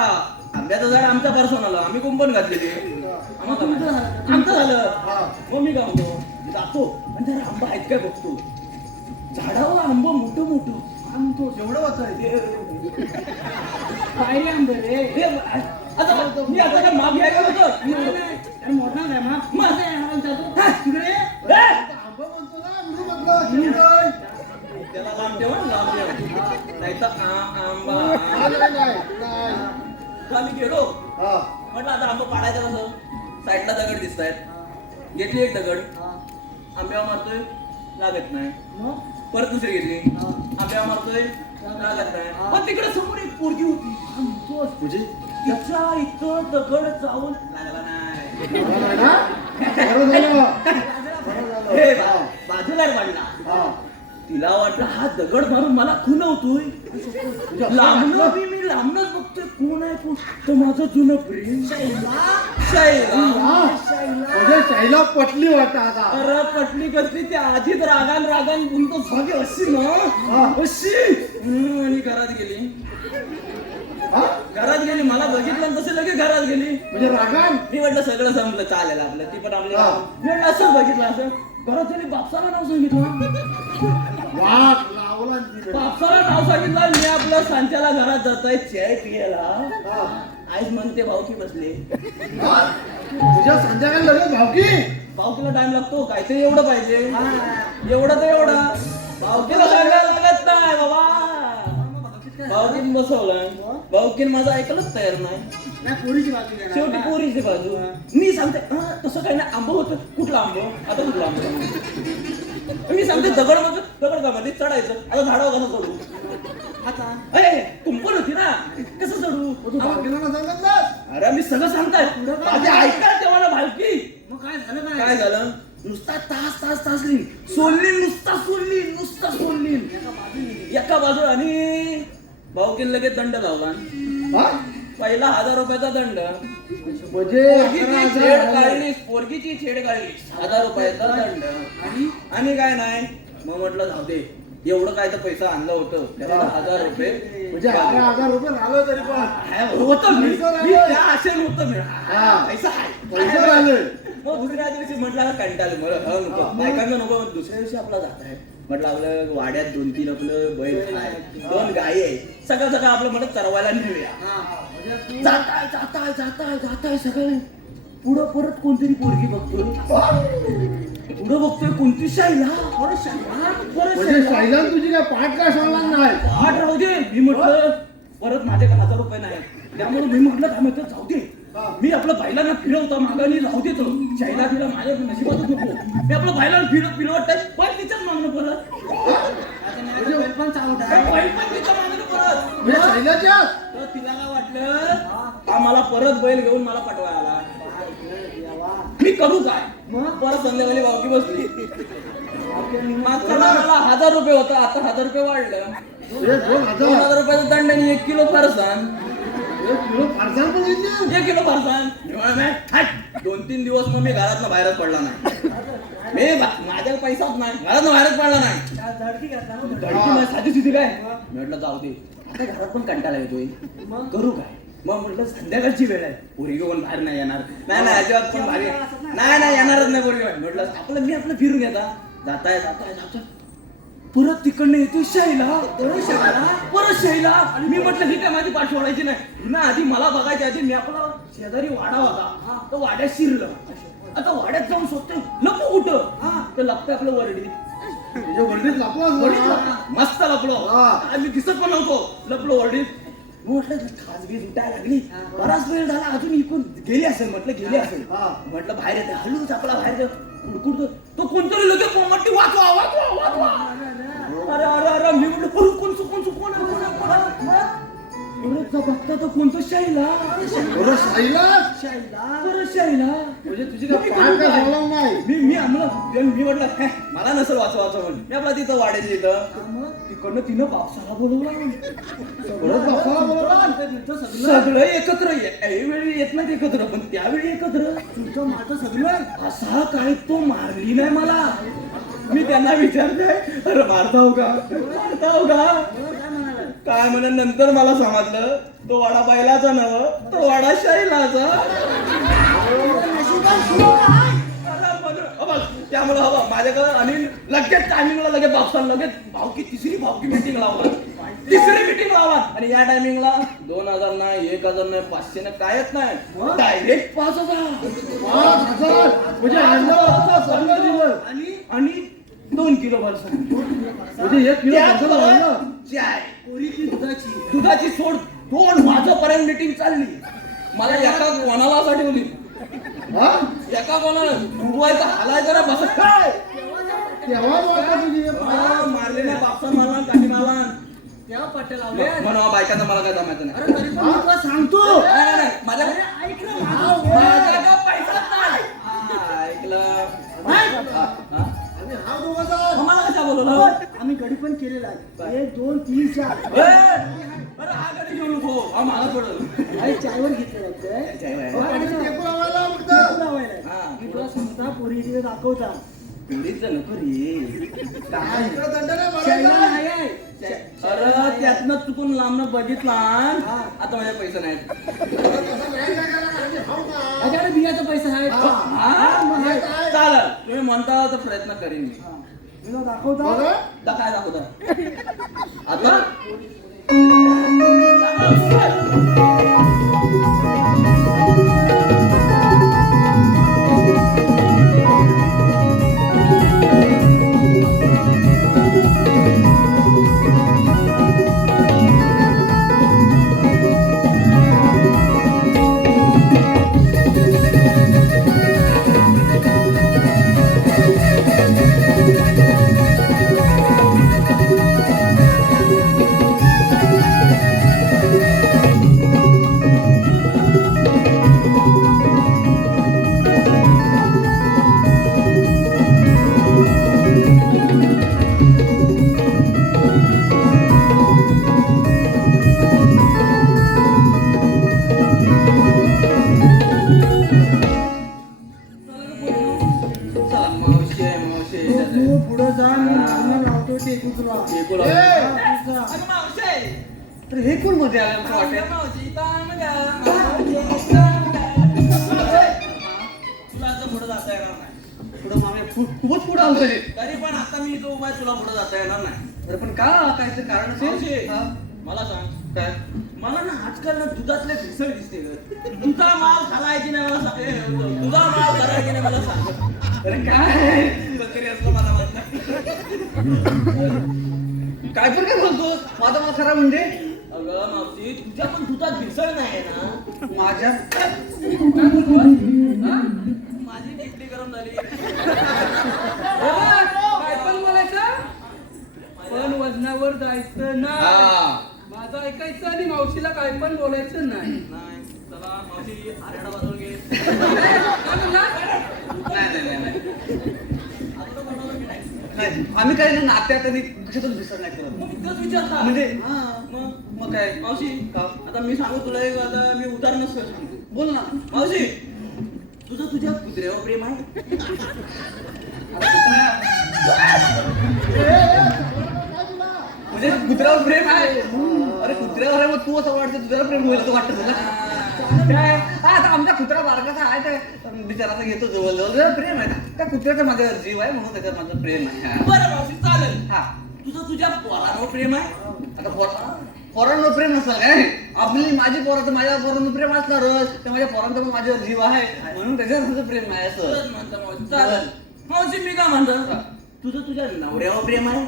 आंब्याचं झाड आमच्या परसावर आलं. आम्ही कुंपण घातलेली. आमचं झालं. हा. मग मी काय म्हणतो जातो आणि जरा आंबा आहेत काय बघतो. झाडावर आंबा मोठं मोठं आणतो. एवढं होतं पाहिजे आंबे रे. आता मी आता काय माप घ्यायला होतं. नाही, नाही. त्याला मोठा काय मग? माझं आहे, हा, जातो. हा, तिकडे. आंबा म्हणतो ना म्हणून म्हटलं चिल्लर. त्याला लांब ठेवा लांब ठेवा. नाही तर आंबा नाही, नाही. आम्ही गेलो. हा. म्हटलं आता आंबा पाडायचं कसं. साईडला दगड दिसत आहेत. घेतली एक दगड हा. आंब्यावर मारतोय लागत नाही. मग? परत दुसरी घेतली हा. आंब्यावर मारतोय लागत नाही. हा. पण तिकडे समोर एक पोरगी होती. हा, म्हणतोस. म्हणजे तिच्या इथं दगड जाऊन लागला नाही. बरं ना? बरं झालं. बरं झालं. हे बाजूला पडला. हा. तिला वाटलं हा दगड मारून मला खुणवतोय. लांबनं मी लांबनच बघतोय कोण आहे कोण. तर माझं जुनं प्रेम शैला. हा. म्हणजे शैला पटली वाटतं आता. अरे पटली कसली ती आधीच रागान रागान गुंत झाली अशी हा. ना अशी. आणि घरात गेली. हा? घरात गेली मला बघितलं तसे लगेच घरात गेली. म्हणजे रागान. मी म्हटलं सगळं संपलं चालेल आपलं. ती पण आपली हा. मी म्हटलं असं बघितलं असं घरात गेली. बापसाला नाव सांगितलं. वाट लावला तिकडे. बापसाला नाव सांगितलं. मी आपलं सांच्याला घरात जातोय चाय पियाला. हा. आईच म्हणते भावकी बसले. हा? तुझ्या संध्याकाळी लगेच भावकी. भावकीला टाइम लागतो काहीतरी एवढं पाहिजे. एवढं तर एवढं भावकीला सांगायला लागत नाही बाबा. भावकीन बसवलं. भावकीन माझं ऐकलंच तयार नाही. नाही, पोरीची बाजू घ्या. शेवटी पोरीची बाजू. मी सांगते "हा, तसं काही नाही आंबं होतं. कुठला आंबं आता कुठला आंबं. मी सांगते दगड म्हणजे दगड का मध्ये चढायचं. आता झाडावर कसं चढू. आता अरे कुंपण होती ना कसं चढू. तू भावकीला ना सांगितलं. अरे मी सगळं सांगताय माझे ऐकायला तेव्हा भालकी. मग काय झालं काय झालं नुसता तास सोडली नुसता सोडली एका बाजूला. आणि भाऊकीन लगेच दंड लावला. हा? पहिला 1000 रुपयाचा दंड. म्हणजे पोरगीची छेड काढलीस, पोरगीची छेड काढलीस, 1000 रुपयाचा दंड. आणि काय नाही. मग म्हटलं जाऊ दे, एवढं काय तर पैसा आणलं होतं त्याला 1000 रुपये म्हणजे 11,000 रुपये झालं तरी पण होतं. मी पैसा मी राहिलं. त्या आशेने होतं. मी हा. पैसा आहे. पैसा राहिलं. मग दुसऱ्या दिवशी म्हटलं कंटाळले मला नको बायकांना नको. दुसऱ्या दिवशी आपला जात आहे म्हटलं आपलं वाड्यात 2-3 आपलं बैल आहे, 2 गायी आहे, सगळं सगळं आपलं म्हणत चरवायला नेऊया. जाताय सगळं. पुढं परत कोणतरी पोरगी बघतोय. पुढं बघतोय कोणती शाईला. म्हणजे साईजान तुझी काय पाठ काय सांगणार नाही. आठ राहू दे. मी म्हटलं परत माझ्याकडे 1000 रुपये नाही, त्यामुळे मी म्हटलं काय म्हणतो जाऊ दे. मी आपलं बायलांना फिरवतो मागाने राहू देतो. शाईला तिला माझ्या नशिबातच नको. मी आपलं बायलांना फिरवत पण तिच्याच मागणं परत. बैल पण चालू आहे. पण तिच्या मागणं परत. म्हणजे साईजाच्या तर तिला काय वाटलं आम्हाला परत बैल घेऊन मला पटवायला आला. मी करू काय. मग परत संध्याकाळी वावकी बसली. मागच्या मला 1000 रुपये होता, आता 1000 रुपये वाढलं. 2000 रुपयाचा दंड आणि 1 किलो फरसाण. 1 किलो फरसाण. 2-3 दिवस मग मी घरातनं बाहेरच पडला नाही. माझ्या पैसाच नाही, घरातनं बाहेरच पडला नाही. धडकी माझी साधी सुधी काय. म्हटलं जाऊ दे, आता घरात पण कंटाळा येतोय, मग करू काय. मग म्हटलं संध्याकाळची वेळ आहे, पोरगी कोण बाहेर नाही येणार. नाही अजिबात कोण बाहेर नाही येणारच नाही पोरगी. म्हटलं मी आपलं फिरून येता. जाताय परत तिकडनं येतो शाईला. परत शाईला. आणि मी म्हटलं ही काय माझी पाठ सोडायची नाही ना. आधी मला बघायची आधी. मी आपला शेजारी वाडा होता, तो वाड्यात शिरलं. आता वाड्यात जाऊन शोधतोय लपू कुठं. तर लपतोय आपलं वरडीत. मस्त लपलो. आम्ही दिसत पण नव्हतो. लपलो वरडीत. म्हटलं खासगी उठायला लागली. बराच वेळ झाला, अजून इकडून गेली असेल. म्हटलं बाहेर येते. हळूच आपला बाहेर कुठतो. तो कोणतरी लगेच मोमबत्ती वाचवा. अरे मी म्हटलं कोण बघता तर कोणतं शाईला. म्हणजे तुझी काय पाठ काय सांगणार नाही. मी म्हटलं मला नसेल वाचवायचं म्हणून मी आपला तिथं वाढेल तिथं. तिकडनं तिनं पावसाला बोलवला. सगळं एकत्र ऐवेळी येत नाही एकत्र, पण त्यावेळी एकत्र. तुमचं माझं सगळं असा काय तो मारली नाही मला. मी त्यांना विचारते अरे मारताव का काय म्हणा. नंतर मला समजलं तो वाडा बैलाचा नव, तो वाडा शाईलाचा. त्यामुळे हवा माझ्याकडे आणि लगेच टायमिंगला लगेच पावसाला लगेच तिसरी भावकी मिटिंग लावला. आणि या टायमिंगला 2000 नाही, 1000 नाही, 500 नाही, कायच नाही. डायरेक्ट 5000. म्हणजे आणि 2 किलो फरसाण. म्हणजे 1 किलो चाय दुधाची सोड 2 वाजेपर्यंत मीटिंग चालली. मला एका कोणाला असा ठेवली. एका कोणाला उभवायचा हालायचं ना बस काय मारले ना बापसा मारला काठी मारला. तेव्हा पट्टे लावले. म्हणा बायकांना मला काय जमायचं नाही. अरे तरी पण तुला सांगतो. माझ्याकडे ऐक ना पैसाच नाही. ऐकलं मला कशा बोलवलं. आम्ही गडी पण केलेला आहे. 1, 2, 3, 4. अरे हा गडी घेऊ नको, हा मला पडल. अरे चायवर घेतलं मी तुला सांगता पोरी तिथे दाखवता. पोरीचं नको रे. अरे त्यातनं चुकून लांबनं बघितला. आता माझ्या पैसे नाहीत. त्याच्याकडे बियाचा पैसा आहे. चालेल तुम्ही म्हणता तर प्रयत्न करीन मी. तुला दाखवता काय दाखवता आता. पुढे जा मी लग्न लावतो टेकू तुला टेकू ए, लावतो. तू जा. अगं मावशे, तर हे कोण मध्ये आलं असं वाटेल अगं मावशी, तांबड्या, तुला आता पुढे जाता येणार नाही. पुढं मागे खूपच पुढं आलोय तरी पण आता मी जो उभा आहे, तुला पुढे जाता येणार नाही. अरे पण का काय ते कारण मावशी, असेल हा? मला सांग, काय मला ना आजकाल ना दुधातले भेसळ दिसते ग. तुझा माल खालाय की नाही मला सांग. तुझा माल खालाय की नाही मला सांग. अरे काय बकरी असलं मला माहित नाही. काय पण काय बोलतोस माझा माल खरा म्हणजे अगं मावशी, तुझ्या पण दुधात भेसळ नाही ना. माझ्या काय बोलतोस? हा? माझी किडनी गरम झाली. काय पण बोलायचं, पण वजनावर जायचं नाही. माझं ऐकायचं आणि मावशीला काय पण बोलायचं नाही. नाही, चला मावशी आरडा बाजूला घे. काय म्हणला? नाही आम्ही काय ना नात्यात आणि कशातच विसर नाही करत मग तेच विचारता. म्हणजे हा, मग काय मावशी, आता मी सांगू तुला एक, आता मी उदाहरण सांगतो. बोल ना मावशी, तुझं तुझ्या कुत्र्यावर प्रेम आहे? म्हणजे कुत्र्यावर प्रेम आहे अरे कुत्र्यावर आहे मग तू असं वाटतं तुझ्यावर प्रेम होईल असं वाटतं तुला काय हा, आता आमचा कुत्रा बारकाचा आहे ते बिचाराचा घेतो जवळ जवळ प्रेम आहे ना त्या कुत्र्याचा माझ्यावर जीव आहे म्हणून त्याच्यावर माझं प्रेम आहे हा. बरं मावशी, चालेल. हा तुझं तुझ्या पोरावर प्रेम आहे? आता पोरांवर प्रेम नसलं काय आपली माझी पोरं तर माझ्या पोरांवर प्रेम असणारच तर माझ्या पोरांचा पण माझ्यावर जीव आहे म्हणून त्याच्यावर माझं प्रेम आहे असं तुझंच म्हणतं मावशी, चालेल. मावशी, मी काय म्हणतो, तुझं तुझ्या नवऱ्यावर प्रेम आहे?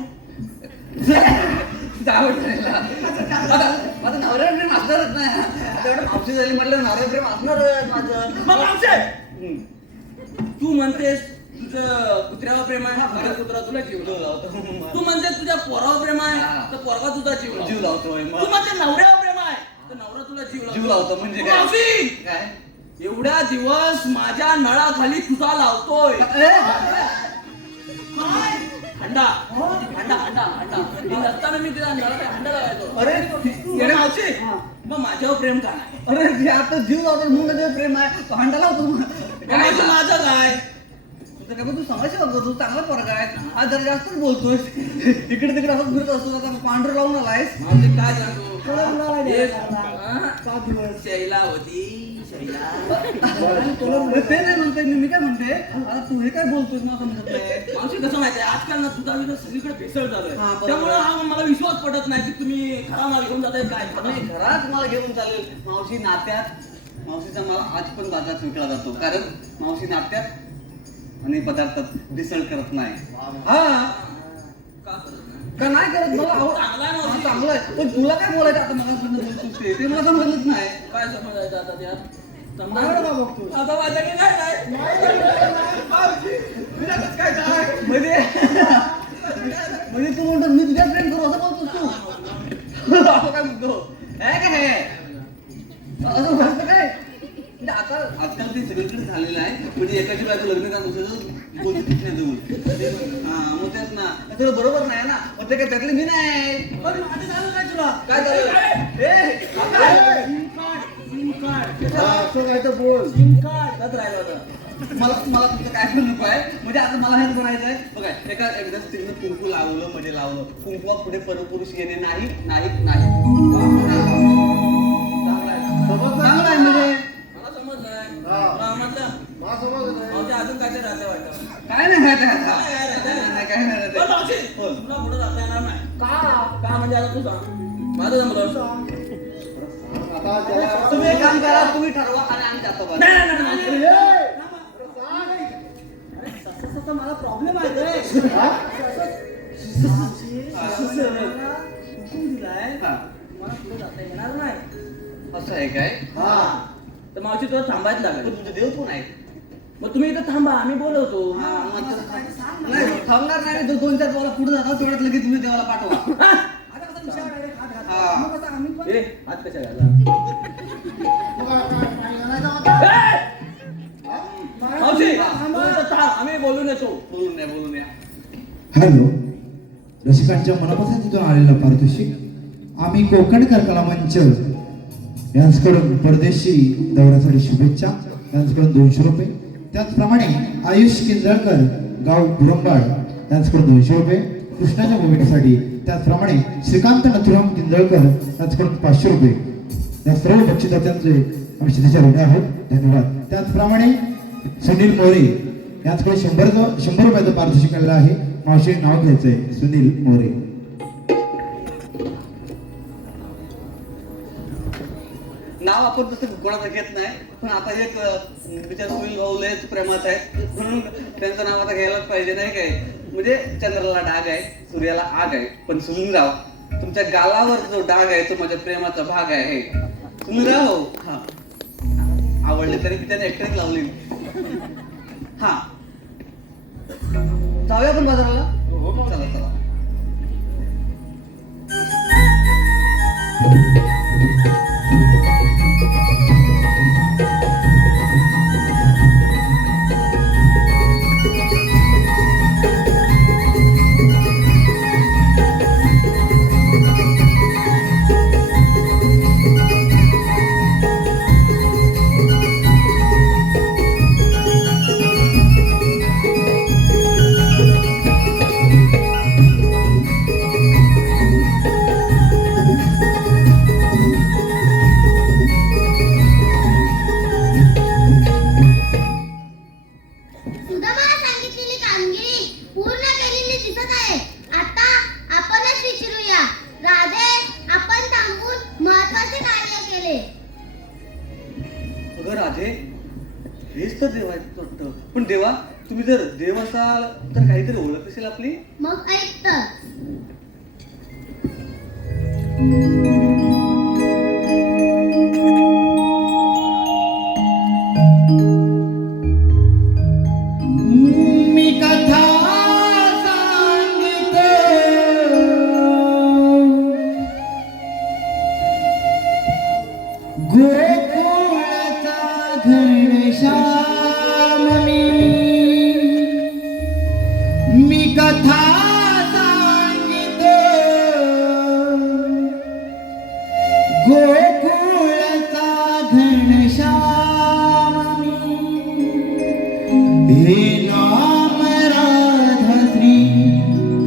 माझं नवऱ्यावर प्रेम असणारच नाही आता एवढं मावशी झाली म्हटलं नवऱ्यावर प्रेम असणारच माझं मग मावशी, तू म्हणतेस तुझं कुत्र्यावर प्रेम आहे, माझा कुत्रा तुला जीव लावतो. तू म्हणतेस तुझ्या पोरावर प्रेम आहे, तर पोरगा तुझा जीव लावतो. जीव लावतोय तू म्हणते नवऱ्यावर प्रेम आहे, तर नवरा तुला जीव लावतो म्हणजे काय मावशी, काय एवढ्या दिवस माझ्या नळाखाली तुझा लावतोय. काय? हंडा हंडा हंडा हंडा मी नसताना मी तुझ्या नळाला हंडा लावायचो. अरे येणे मावशी, मग माझ्यावर प्रेम का नाही? अरे जे आता जीव लावतो म्हणून त्याच्यावर प्रेम आहे तो हांडा लावतो मग माझं काय? तुझं काय तू समस्या बघतो तू चांगला फरक आहे आज जरा जास्तच बोलतोय इकडे तिकडे असं फिरत असतो आता पांढरं लावून आलायस मावशी, काय सांगू? थोडा मुलाला एक, द्यायला हा? 5 दिवस शैला होती, शैला. अरे ते नाही म्हणते मी काय म्हणते आता तू हे काय बोलतोय मला समजत नाही मावशी, कसं माहितीये, आजकाल ना दुधा विधा सगळीकडे भेसळ झालोय. हा, बरोबर. त्यामुळे हा मला विश्वास पडत नाही की तुम्ही खरा माल घेऊन जाताय काय. नाही घरात मला घेऊन चालेल मावशी नात्यात मावशीचा मला आज पण बाजारात विकला जातो कारण मावशी नात्यात आणि पदार्थात भेसळ करत नाही हा का करत नाही? का नाही करत मला चांगला आहे मावशी. चांगलं आहे पण तुला काय बोलायचं आता मला बोलतोस ते मला समजलंच नाही काय समजायचं आता त्यात? नारळ का बघतोस? आता माझं की काय नाही? म्हणजे म्हणजे तू म्हणतो मी तुझ्या प्रेम करू असं बोलतोस तू असं काय म्हणतो काय काय हे असं म्हणतो काय म्हणजे आता आजकाल ते सगळीकडे झालेलं आहे म्हणजे एकाची बायको लग्न का दुसरं बोलतो नाही जवळ हा मग तेच ना तुला बरोबर नाही ना मग ते काय त्यातले मी नाही पण माझं झालं काय तुला काय झालं असं काय तर बोल त्यात राहिलं होतं मला मला तुमचं काय पण नको आहे म्हणजे आता मला हेच म्हणायचं आहे बघा एका एकदा स्त्रीनं कुंकू लावलं म्हणजे लावलं कुंकुवा पुढे परपुरुष येणे नाही नाही नाही चांगलं आहे म्हणजे मला समजलंय. हा. तुला म्हटलं, मला समजलं नाही. मावशी अजून काय ते राहते वाटतं. काय नाही राहते आता काय आहे राहते? काय नाही बरं, मावशी, राहते बोल. तुला पुढे जाता येणार नाही. का म्हणजे आता तू सांग. माझं जमलं. आता त्याला- तुम्ही एक काम करा तुम्ही ठरवा आणि आम्ही जातो बरं. नाही, नाही, नाही, नाही. अरे ससा मला प्रॉब्लेम आहे रे. हुकूम दिलाय हा. मला पुढे जाता येणार नाही. असं आहे काय हा तर मावशी तुला थांबायचं तर लागेल. तुमचं देव कोण आहे मग तुम्ही इथं थांबा, आम्ही बोलवतो. हा, मग नाही थांबणार नाही तो 2-4 बोला पुढे जाणार तेवढ्यात लगेच तुम्ही देवाला पाठवा आता कसं विषय direct हात घातला. हा. मग आता आम्ही पण ए, हात कशा घाला? मावशी, थांबा. तू इथं थांब, आम्ही बोलून येतो. बोलून या हॅलो रसिकांच्या मनापासून तिथून आलेलं पारितोषिक आम्ही कोकणकर कला मंच यांच्याकडून परदेशी दौऱ्यासाठी शुभेच्छा यांच्याकडून 200 रुपये त्याचप्रमाणे आयुष किंजळकर गाव बुरंबाड त्यांच्याकडून 200 रुपये. कृष्णाच्या भूमिकेसाठी त्याचप्रमाणे श्रीकांत नथुराम किंजळकर त्यांच्याकडून 500 रुपये. या सर्व बक्षिसाच्यांचे आम्ही शिधेच्या ऋणी आहोत. धन्यवाद. त्याचप्रमाणे सुनील मोरे यांच्याकडे 100 रुपयाचं पारितोषिक आलेलं आहे. मावशी नाव घ्यायचंय सुनील मोरे. नाव आपण तसं कोणाचं घेत नाही, पण आता एक विचार सुनील भाऊ लय प्रेमात आहे म्हणून त्यांचं नाव आता घ्यायलाच पाहिजे नाही काय. म्हणजे चंद्राला डाग आहे, सूर्याला आग आहे, पण सुनीलराव तुमच्या गालावर जो डाग आहे तो माझ्या प्रेमाचा भाग आहे. सुनीलराव हा आवडले तरी त्याने ऍक्टिंग लावली. हा जाऊया आपण बाजाराला. चला चला. सुदामाला सांगितलेली कामगिरी पूर्ण केलेली दिसत आहे. आता आपणच विचारूया, राधे आपण थांबून महत्त्वाचे कार्य केले. अगं राधे, हेच तर देवाचं वाटतं. पण देवा, तुम्ही जर देव असाल तर काहीतरी ओळख असेल आपली. मग ऐक तर. मी कथा सांगतो गोकुळचा घनश्याम मी कथा सांगतो गोकुळचा घनश्याम हे नाम राधा श्री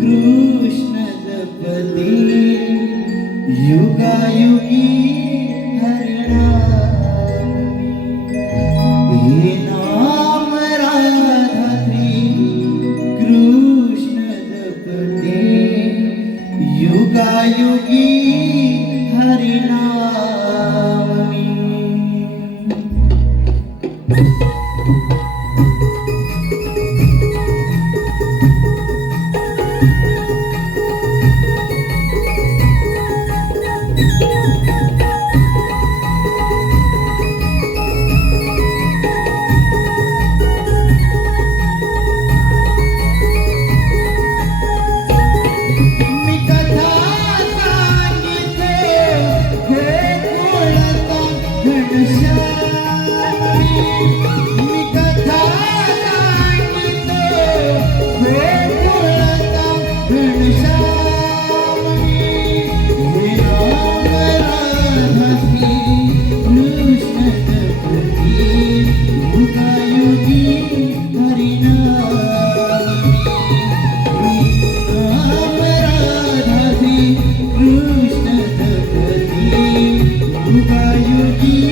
कृष्ण जपते युगायुगी हरिनाम हे नाम राधा श्री कृष्ण जपते युगायुगी हरिनाम मी कथा सांगितले गोकुळचा घनश्याम मी कथा सांगितले गोकुळचा घनश्याम हे राम राधा श्री कृष्ण जपती युगायुगी हरिनाम राम राधा श्री कृष्ण जपती युगायुगी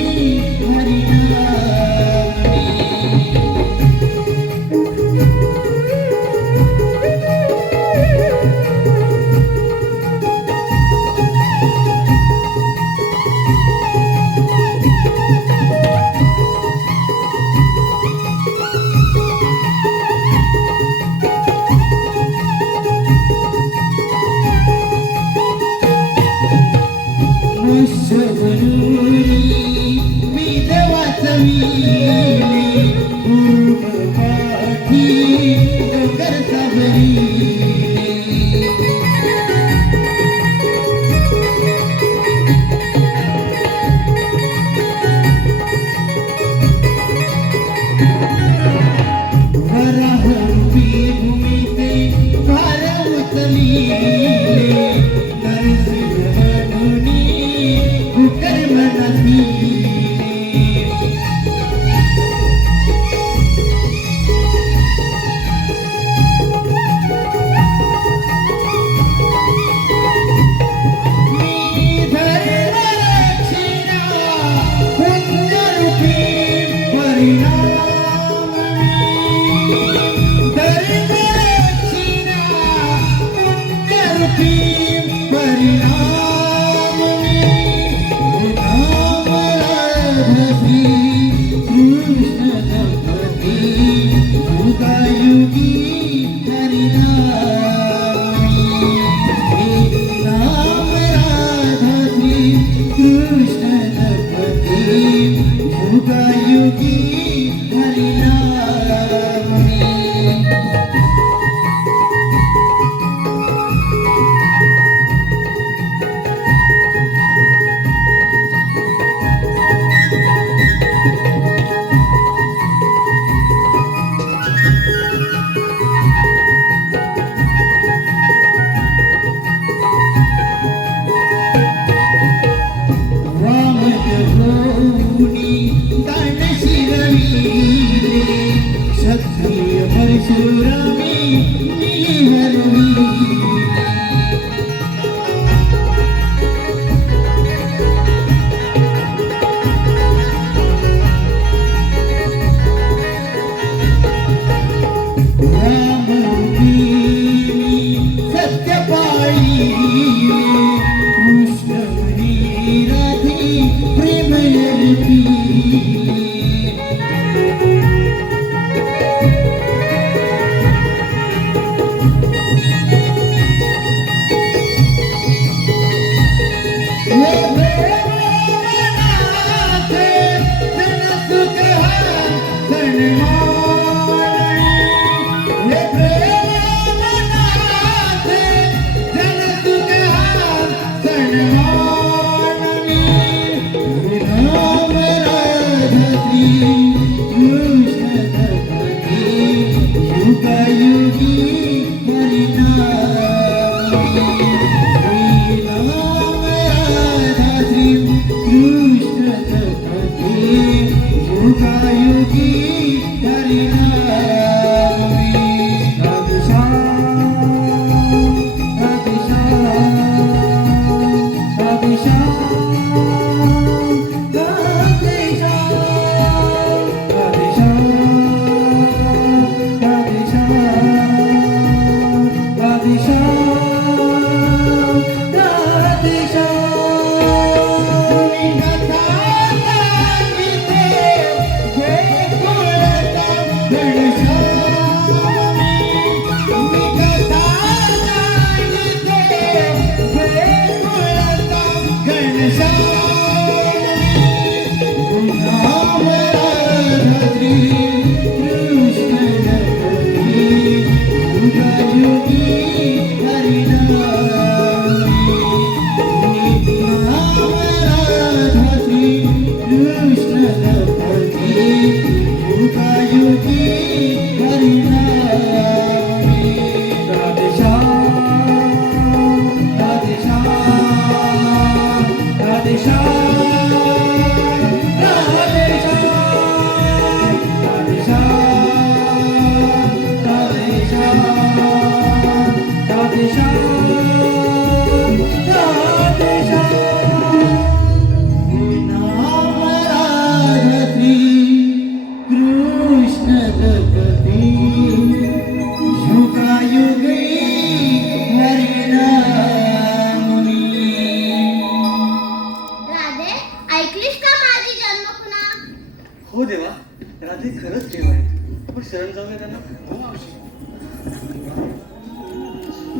मी देवाचं पाठी डोंगर सावरी वराहरूपी भूमीचे फार उचली नरसिंह धोनी कर्मनसी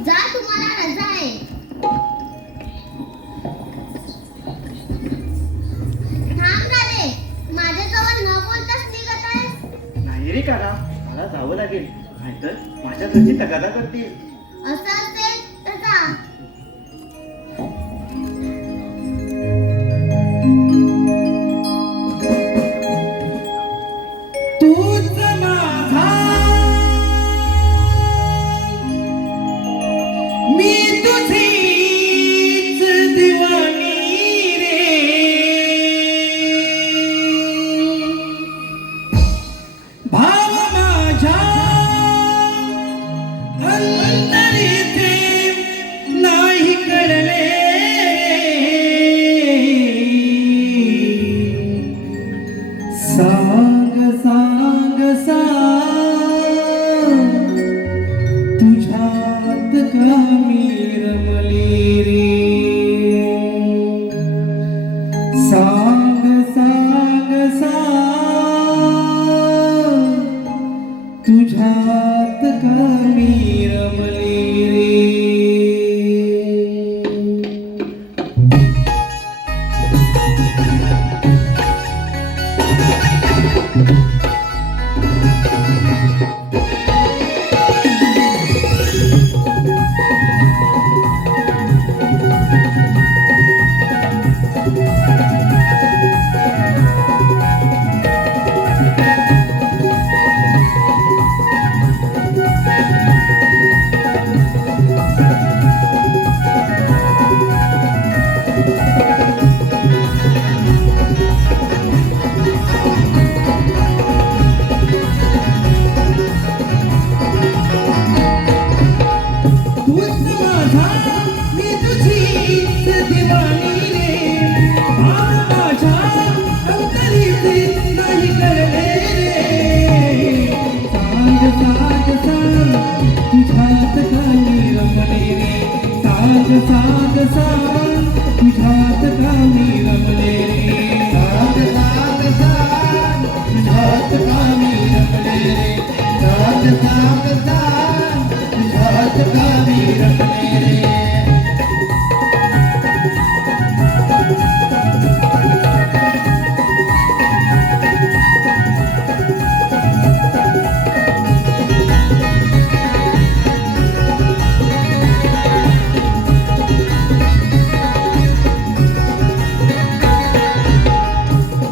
जा, तुम्हाला रजा आहे. थांब राधे, माझ्याजवळ न बोलताच निघत आहेस. नाही रे काका, मला जावं लागेल, नाहीतर माझ्या घरची तगादा करतील. असं असेल तर जा. तूच माझा, मी तुझीच दिवाणी रे. भाव माझ्या अंतरीचे साग साग तुझ्यात का मी रमले रे साग साग साग तुझ्यात का मी रमले रे साग साग साग तुझ्यात का मी रमले रे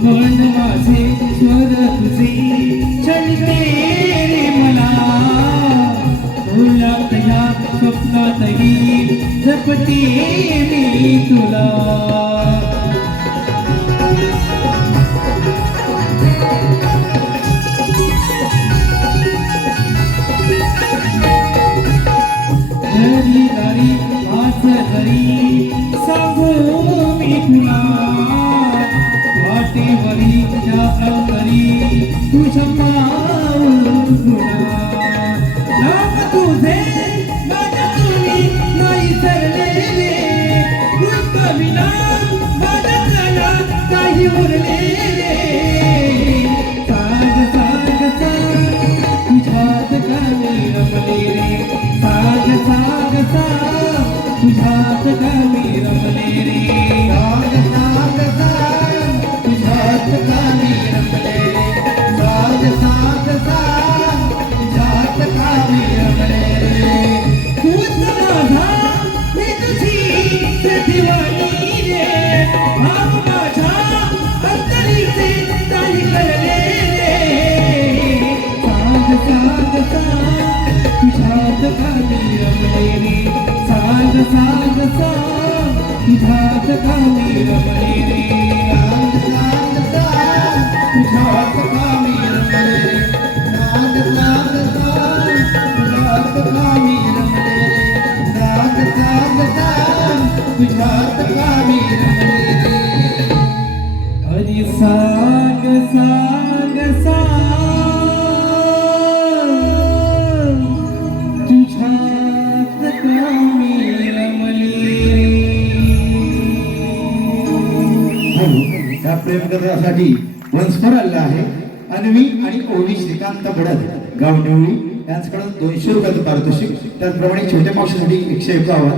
मन माझे स्वर तुझे चढते रे मला डोळ्यात या स्वप्नातही जपते मी तुला घरी दारी आज घरी सांगू मी तुला वाटेवरी त्या अंतरी तुझ्या पाऊल तुला नाम तुझे माझ्या तुम्ही नाही सरले रे विना माझ्या प्राणात काही उरले रे साग साग साग तुझ्यात का मी रमले रे साग साग साग तुझ्यात का मी रमले रे साग साग साग तुझ्यात का मी रमले रे साग साग साग तुझ्यात का मी रमले रे तूच माझा मी तुझी दिवाणी रे भाव माझ्या अंतरीचे काही करले रे साग साग साग तुझ्यात का मी रमले रे साग साग साग तुझ्यात का मी रमले रे साग साग साग तुझ्यात का मी रमले रे साग साग साग तुझ्यात का मी रमले रे साग साग साग तुझ्यात का मी रमले रे हरी साग साग साग तुझ्यात का मी रमले हो या प्रेमकथासाठी वंशभर आलेला आहे अन्वी आणि ओवी श्रीकांत बडद गाव निवळी यांच्याकडून 200 रुपयाचं पारितोषिक त्याचप्रमाणे छोट्या मावशीसाठी 151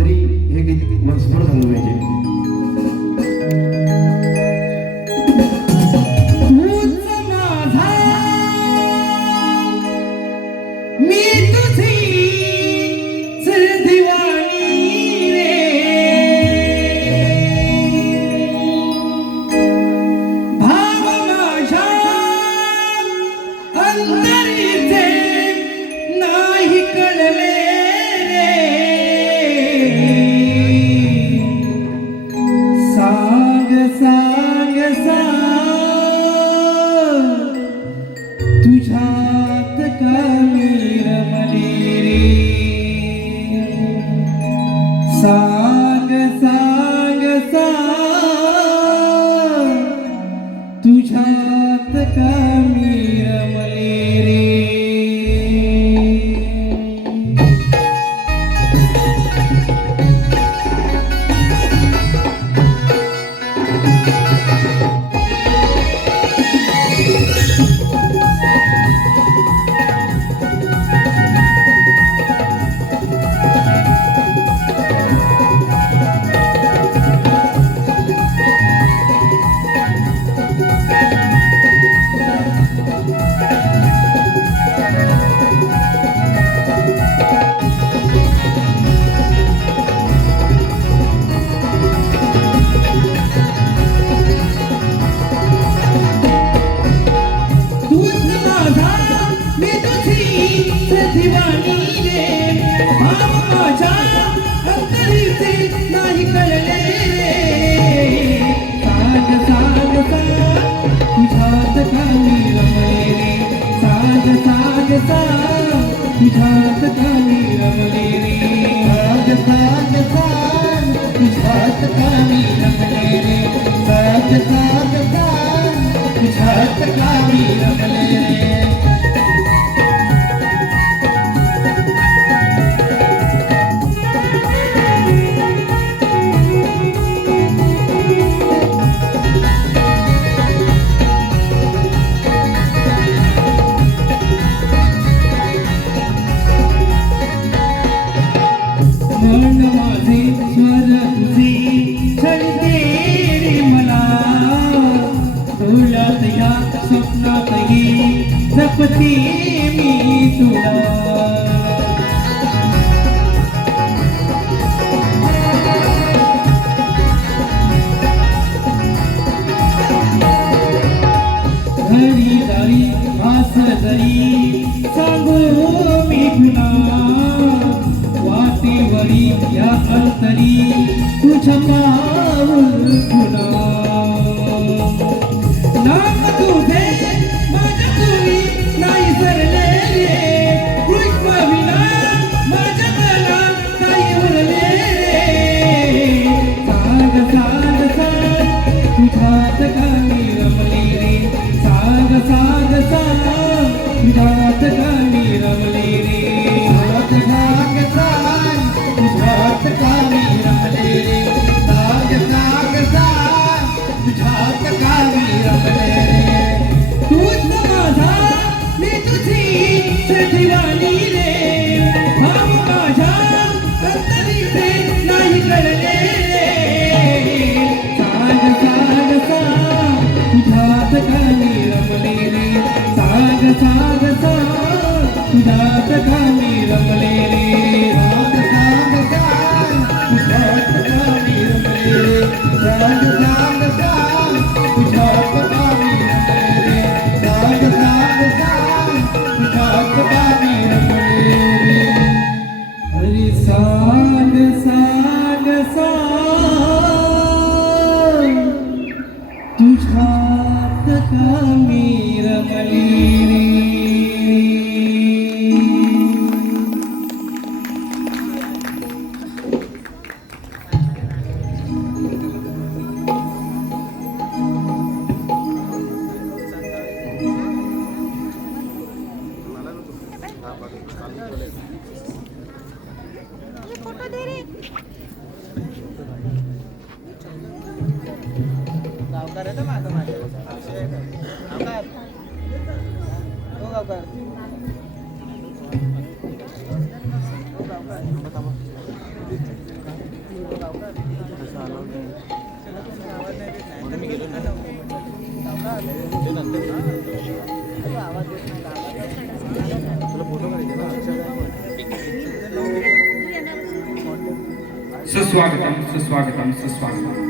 तरी हे गीत वंशभर झालं पाहिजे तूच माझा मी तुझीच दिवाणी रे भाव माझ्या अंतरीचे नाही कळले साग साग साग तुझ्यात का मी रमले रे साग साग साग तुझ्यात का मी रमले रे तुझ्यात का मी रमले रे साग साग साग तुझ्यात का मी रमले रे साग साग साग तुझ्यात का मी रमले रे पण माझे स्वर तुझे छळते रे मला डोळ्यात या स्वप्नातही जपते मी तुला घरी दारी आस जरी सांगू मी पुन्हा वाटेवरी या अंतरी तुझ्या पाऊल पुन्हा नाम तुझे माझ्या तुरी नाही सरले रे कृष्ण विना माझ्या मनात नाही उरले रे सांग सांग सांग तुझ्यात गाणी रमली रे सांग सांग सांग तुझ्यात गाणी रमली रे साग साग तुझ्यात कामी रमले रे साग साग साग तुझ्यात कामी रमले रे तूच माझा मी तुझी सजीवानी रे भाव माझ्या अंतरीचे नाही कळले रे सांग सांग सांग तुझ्यात गाणी रमले रे सांग सांग सांग तुझ्यात गाणी रमले रे साग साग साग तुझ्यात कामी रमले रे साग साग साग तुझ्यात कामी रमले रे साग साग साग तुझ्यात कामी रमले रे अरे सांग सांग सांग तुझ्यात कामी रमली रे गावकार आहे ना माझा गावकार हो गावकार सुस्वागतम सुस्वागतम सुस्वागतम